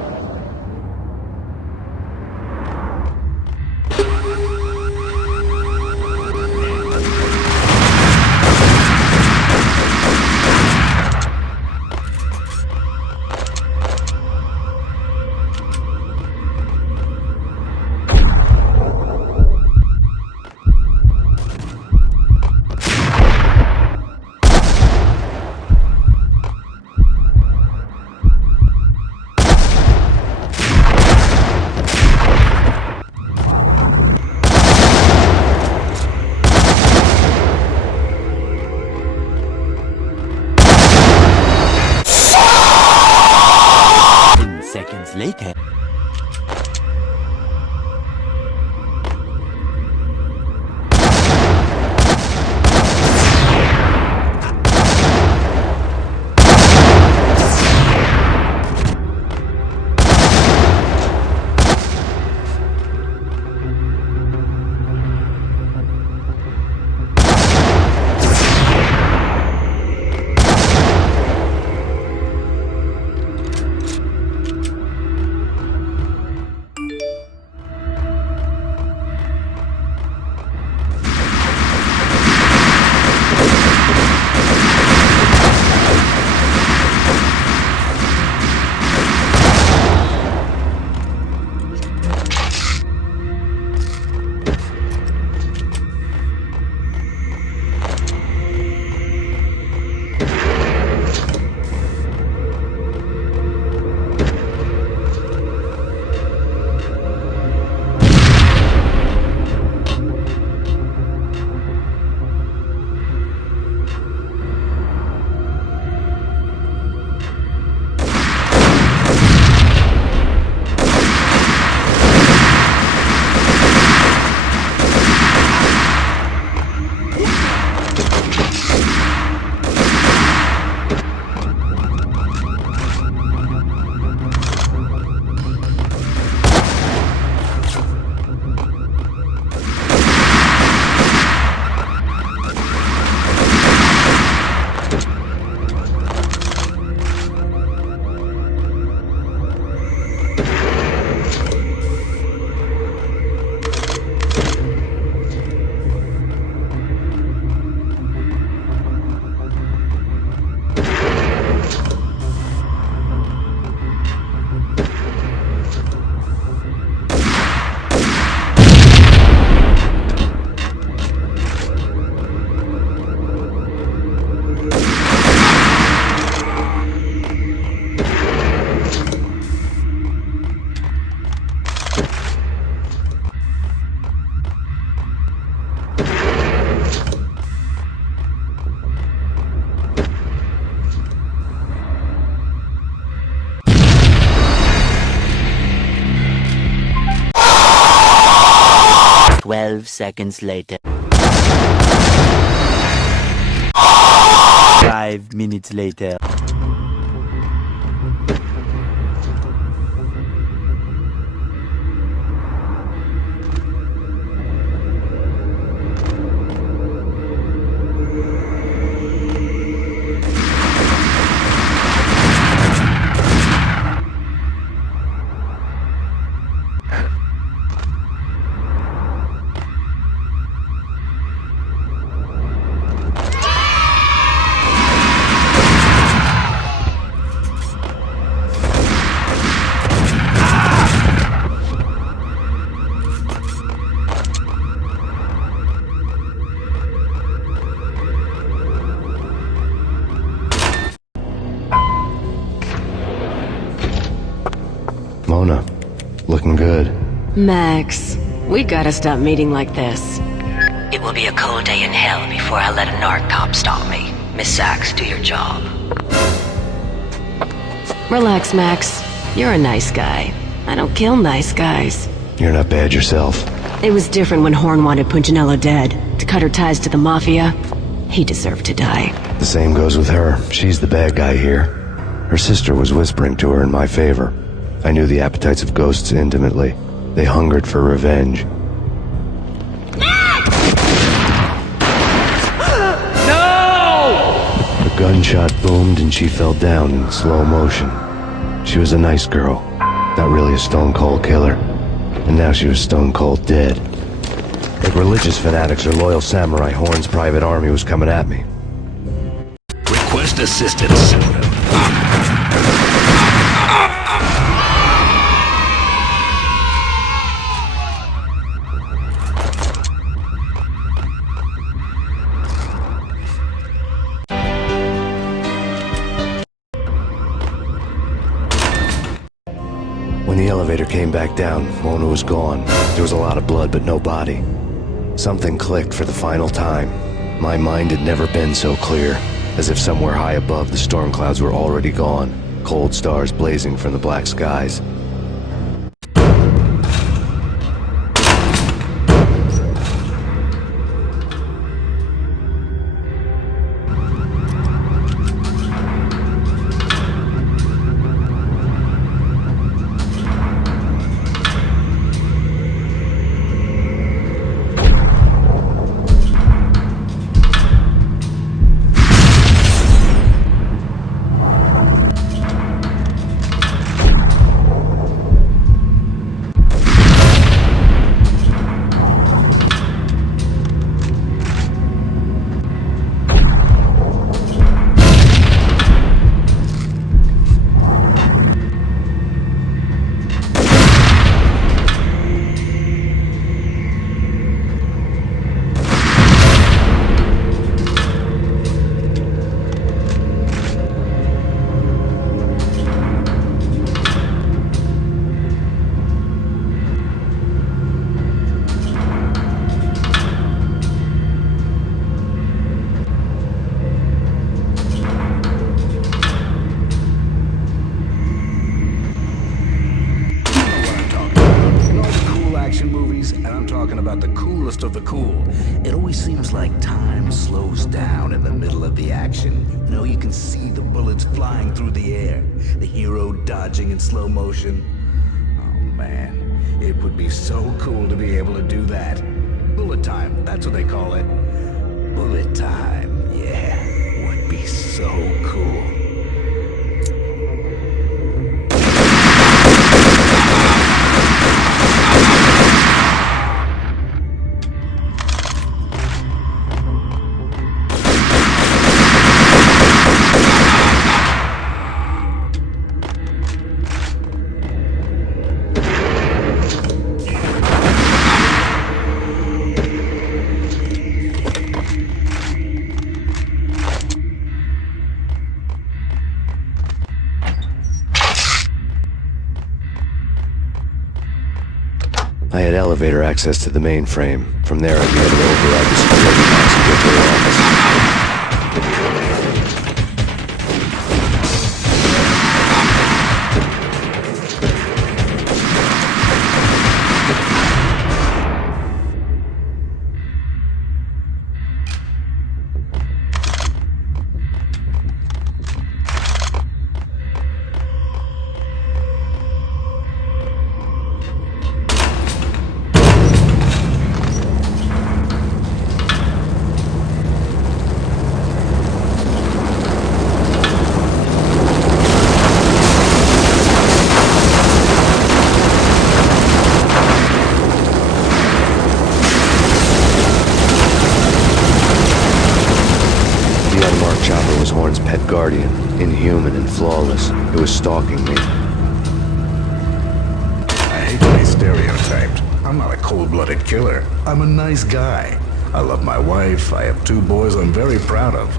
12 seconds later. 5 minutes later. Mona, looking good. Max, we gotta stop meeting like this. It will be a cold day in hell before I let a narc cop stop me. Miss Sachs, do your job. Relax, Max. You're a nice guy. I don't kill nice guys. You're not bad yourself. It was different when Horn wanted Punchinello dead. To cut her ties to the Mafia, he deserved to die. The same goes with her. She's the bad guy here. Her sister was whispering to her in my favor. I knew the appetites of ghosts intimately. They hungered for revenge. No! A gunshot boomed and she fell down in slow motion. She was a nice girl, not really a stone-cold killer. And now she was stone-cold dead. Like religious fanatics or loyal samurai, Horn's private army was coming at me. Request assistance. When the elevator came back down, Mona was gone. There was a lot of blood, but no body. Something clicked for the final time. My mind had never been so clear, as if somewhere high above the storm clouds were already gone, cold stars blazing from the black skies. Of the cool. It always seems like time slows down in the middle of the action. You know, you can see the bullets flying through the air, the hero dodging in slow motion. Oh man, it would be so cool to be able to do that. Bullet time, that's what they call it. Bullet time, yeah, would be so cool. I had elevator access to the mainframe. From there, I'd be able to override the security box and get to her office. guardian, inhuman and flawless. It was stalking me. I hate to be stereotyped. I'm not a cold-blooded killer. I'm a nice guy. I love my wife. I have 2 boys I'm very proud of.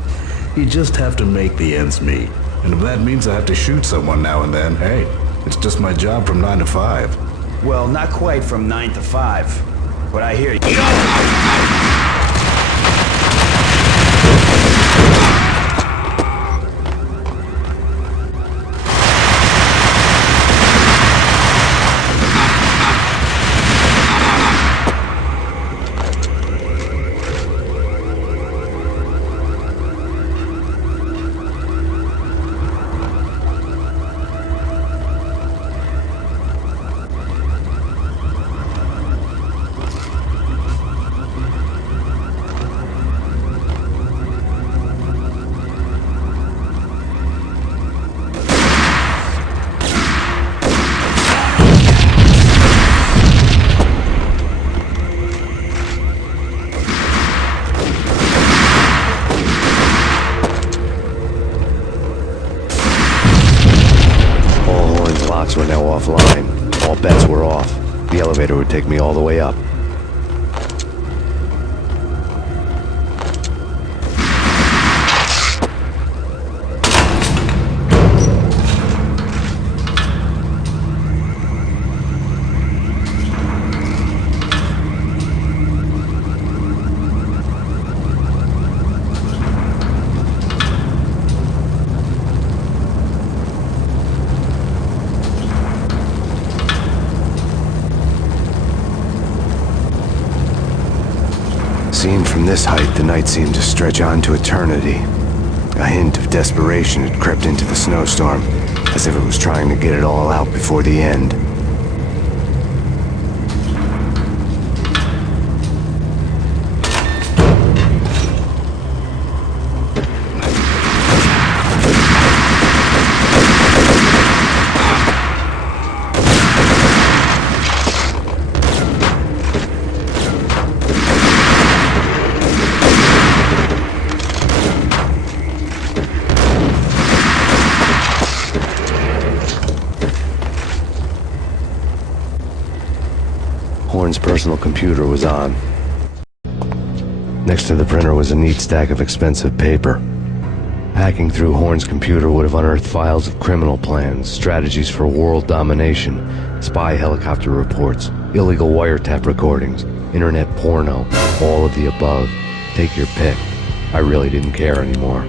You just have to make the ends meet. And if that means I have to shoot someone now and then, hey, it's just my job from 9 to 5. Well, not quite from 9 to 5. But I hear you. Were now offline. All bets were off. The elevator would take me all the way up. Seen from this height, the night seemed to stretch on to eternity. A hint of desperation had crept into the snowstorm, as if it was trying to get it all out before the end. Horn's personal computer was on. Next to the printer was a neat stack of expensive paper. Hacking through Horn's computer would have unearthed files of criminal plans, strategies for world domination, spy helicopter reports, illegal wiretap recordings, internet porno, all of the above. Take your pick. I really didn't care anymore.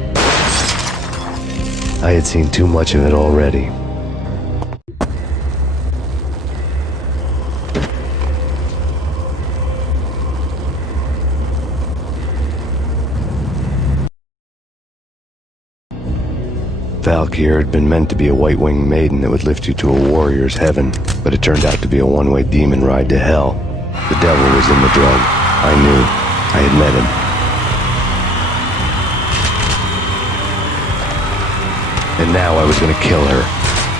I had seen too much of it already. Valkyr had been meant to be a white-winged maiden that would lift you to a warrior's heaven, but it turned out to be a one-way demon ride to hell. The devil was in the drug. I knew. I had met him. And now I was going to kill her,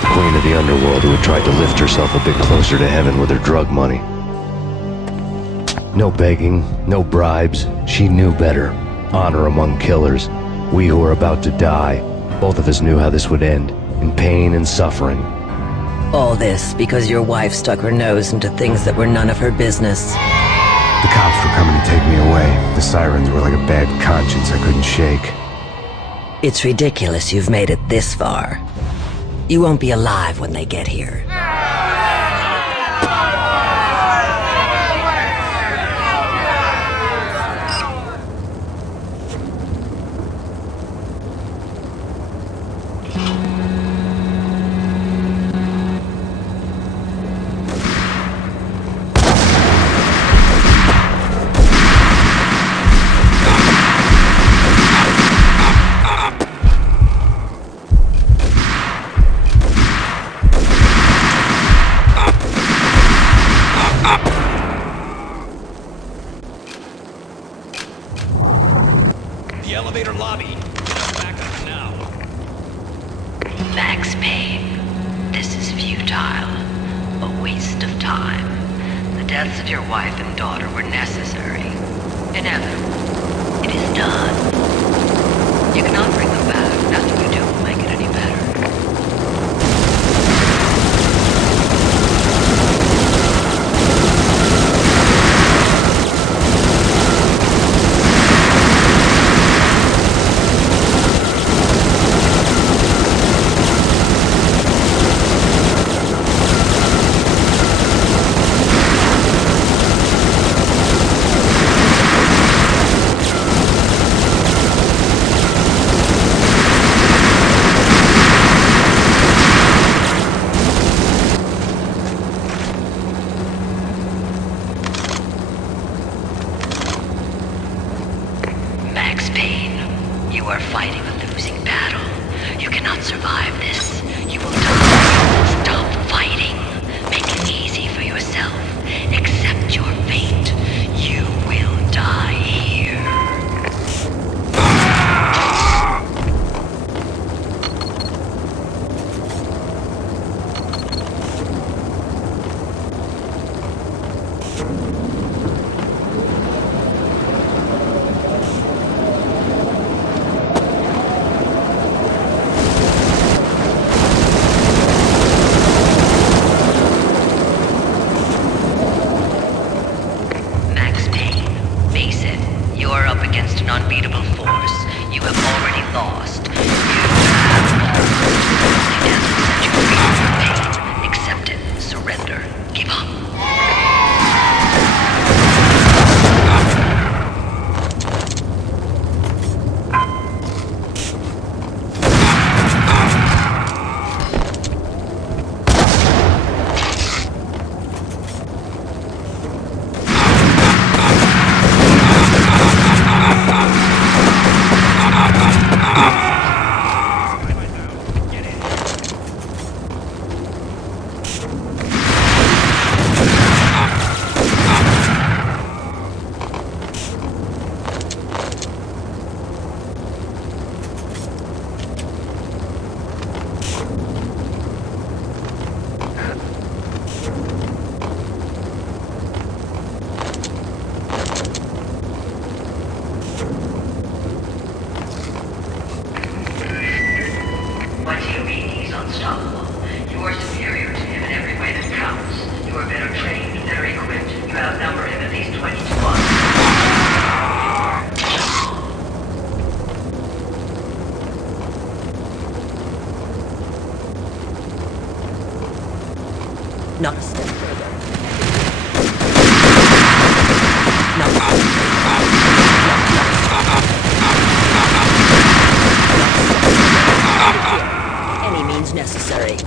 the queen of the underworld who had tried to lift herself a bit closer to heaven with her drug money. No begging, no bribes. She knew better. Honor among killers. We who were about to die. Both of us knew how this would end, in pain and suffering. All this because your wife stuck her nose into things that were none of her business. The cops were coming to take me away. The sirens were like a bad conscience I couldn't shake. It's ridiculous you've made it this far. You won't be alive when they get here. The elevator lobby. Back up now. Max Payne, this is futile. A waste of time. The deaths of your wife and daughter were necessary. Inevitable. It is done. You cannot bring them back. Nothing you do are fighting a losing battle. You cannot survive this. You will die. Stop fighting. Make it easy for yourself. Accept your fate. You will die here. Max Payne, face it. You are up against an unbeatable force. You have already lost. You have lost. Death will set you free from pain. Accept it. Surrender. Give up. What do you mean he's unstoppable? You are superior to him in every way that counts. You are better trained, better equipped. You outnumber him at least 20 to 1. Not a step further. Any means necessary.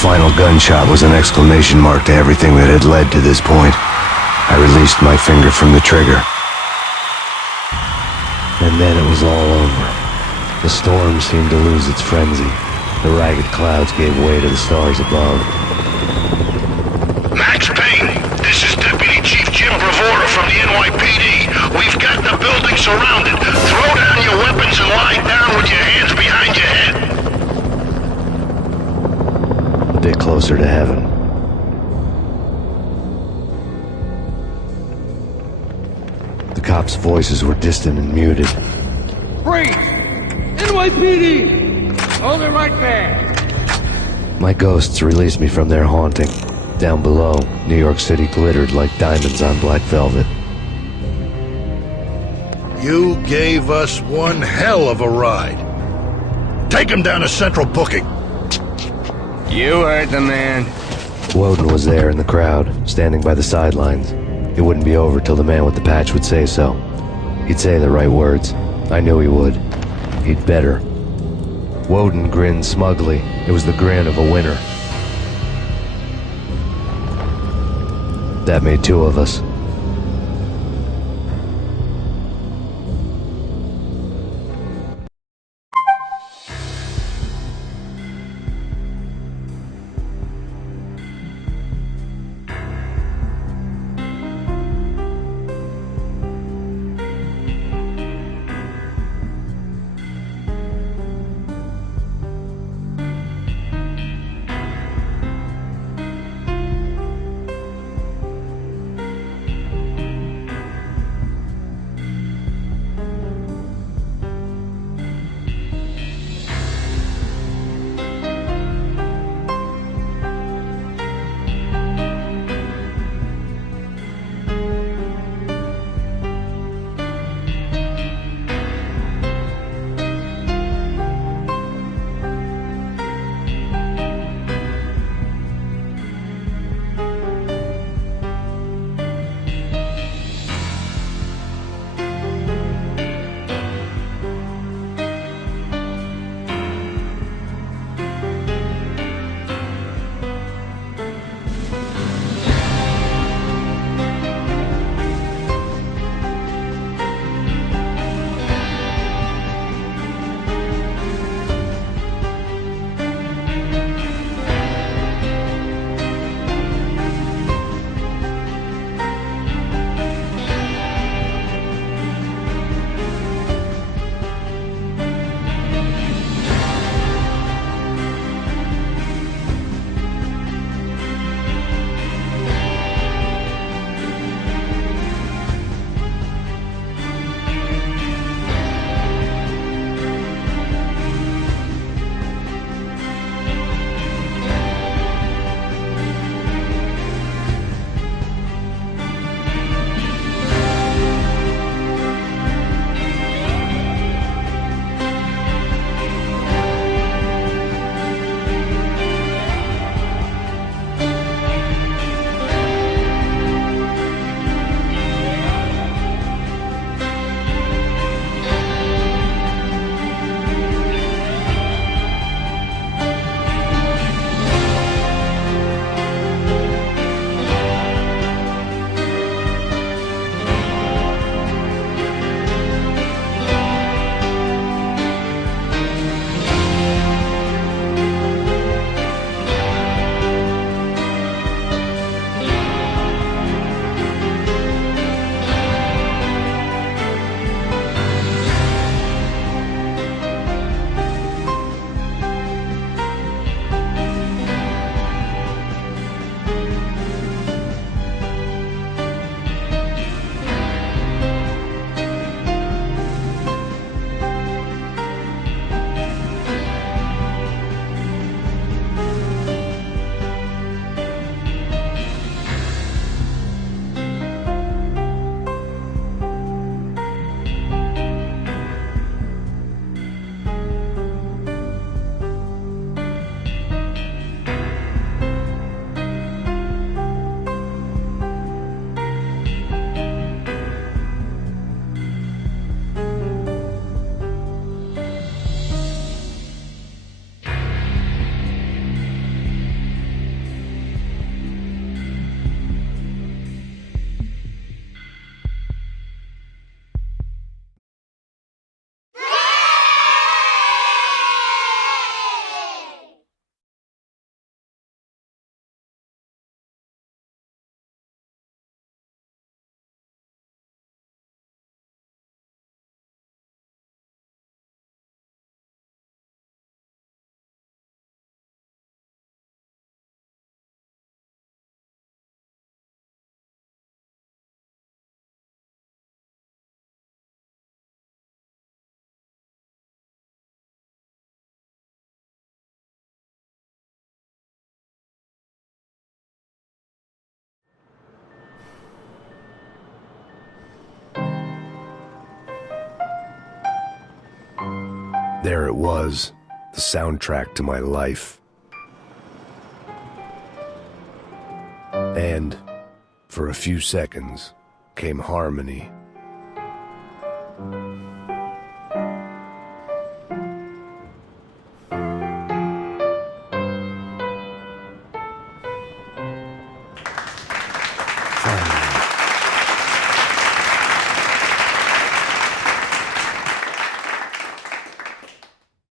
final gunshot was an exclamation mark to everything that had led to this point. I released my finger from the trigger. And then it was all over. The storm seemed to lose its frenzy. The ragged clouds gave way to the stars above. Max Payne, this is Deputy Chief Jim Bravura from the NYPD. We've got the building surrounded. Throw down your weapons and lie down with your hands behind your head. A bit closer to heaven. The cops' voices were distant and muted. Freeze! NYPD! Hold it right there! My ghosts released me from their haunting. Down below, New York City glittered like diamonds on black velvet. You gave us one hell of a ride. Take him down to Central Booking. You heard the man. Woden was there in the crowd, standing by the sidelines. It wouldn't be over till the man with the patch would say so. He'd say the right words. I knew he would. He'd better. Woden grinned smugly. It was the grin of a winner. That made two of us. There it was, the soundtrack to my life. And, for a few seconds, came harmony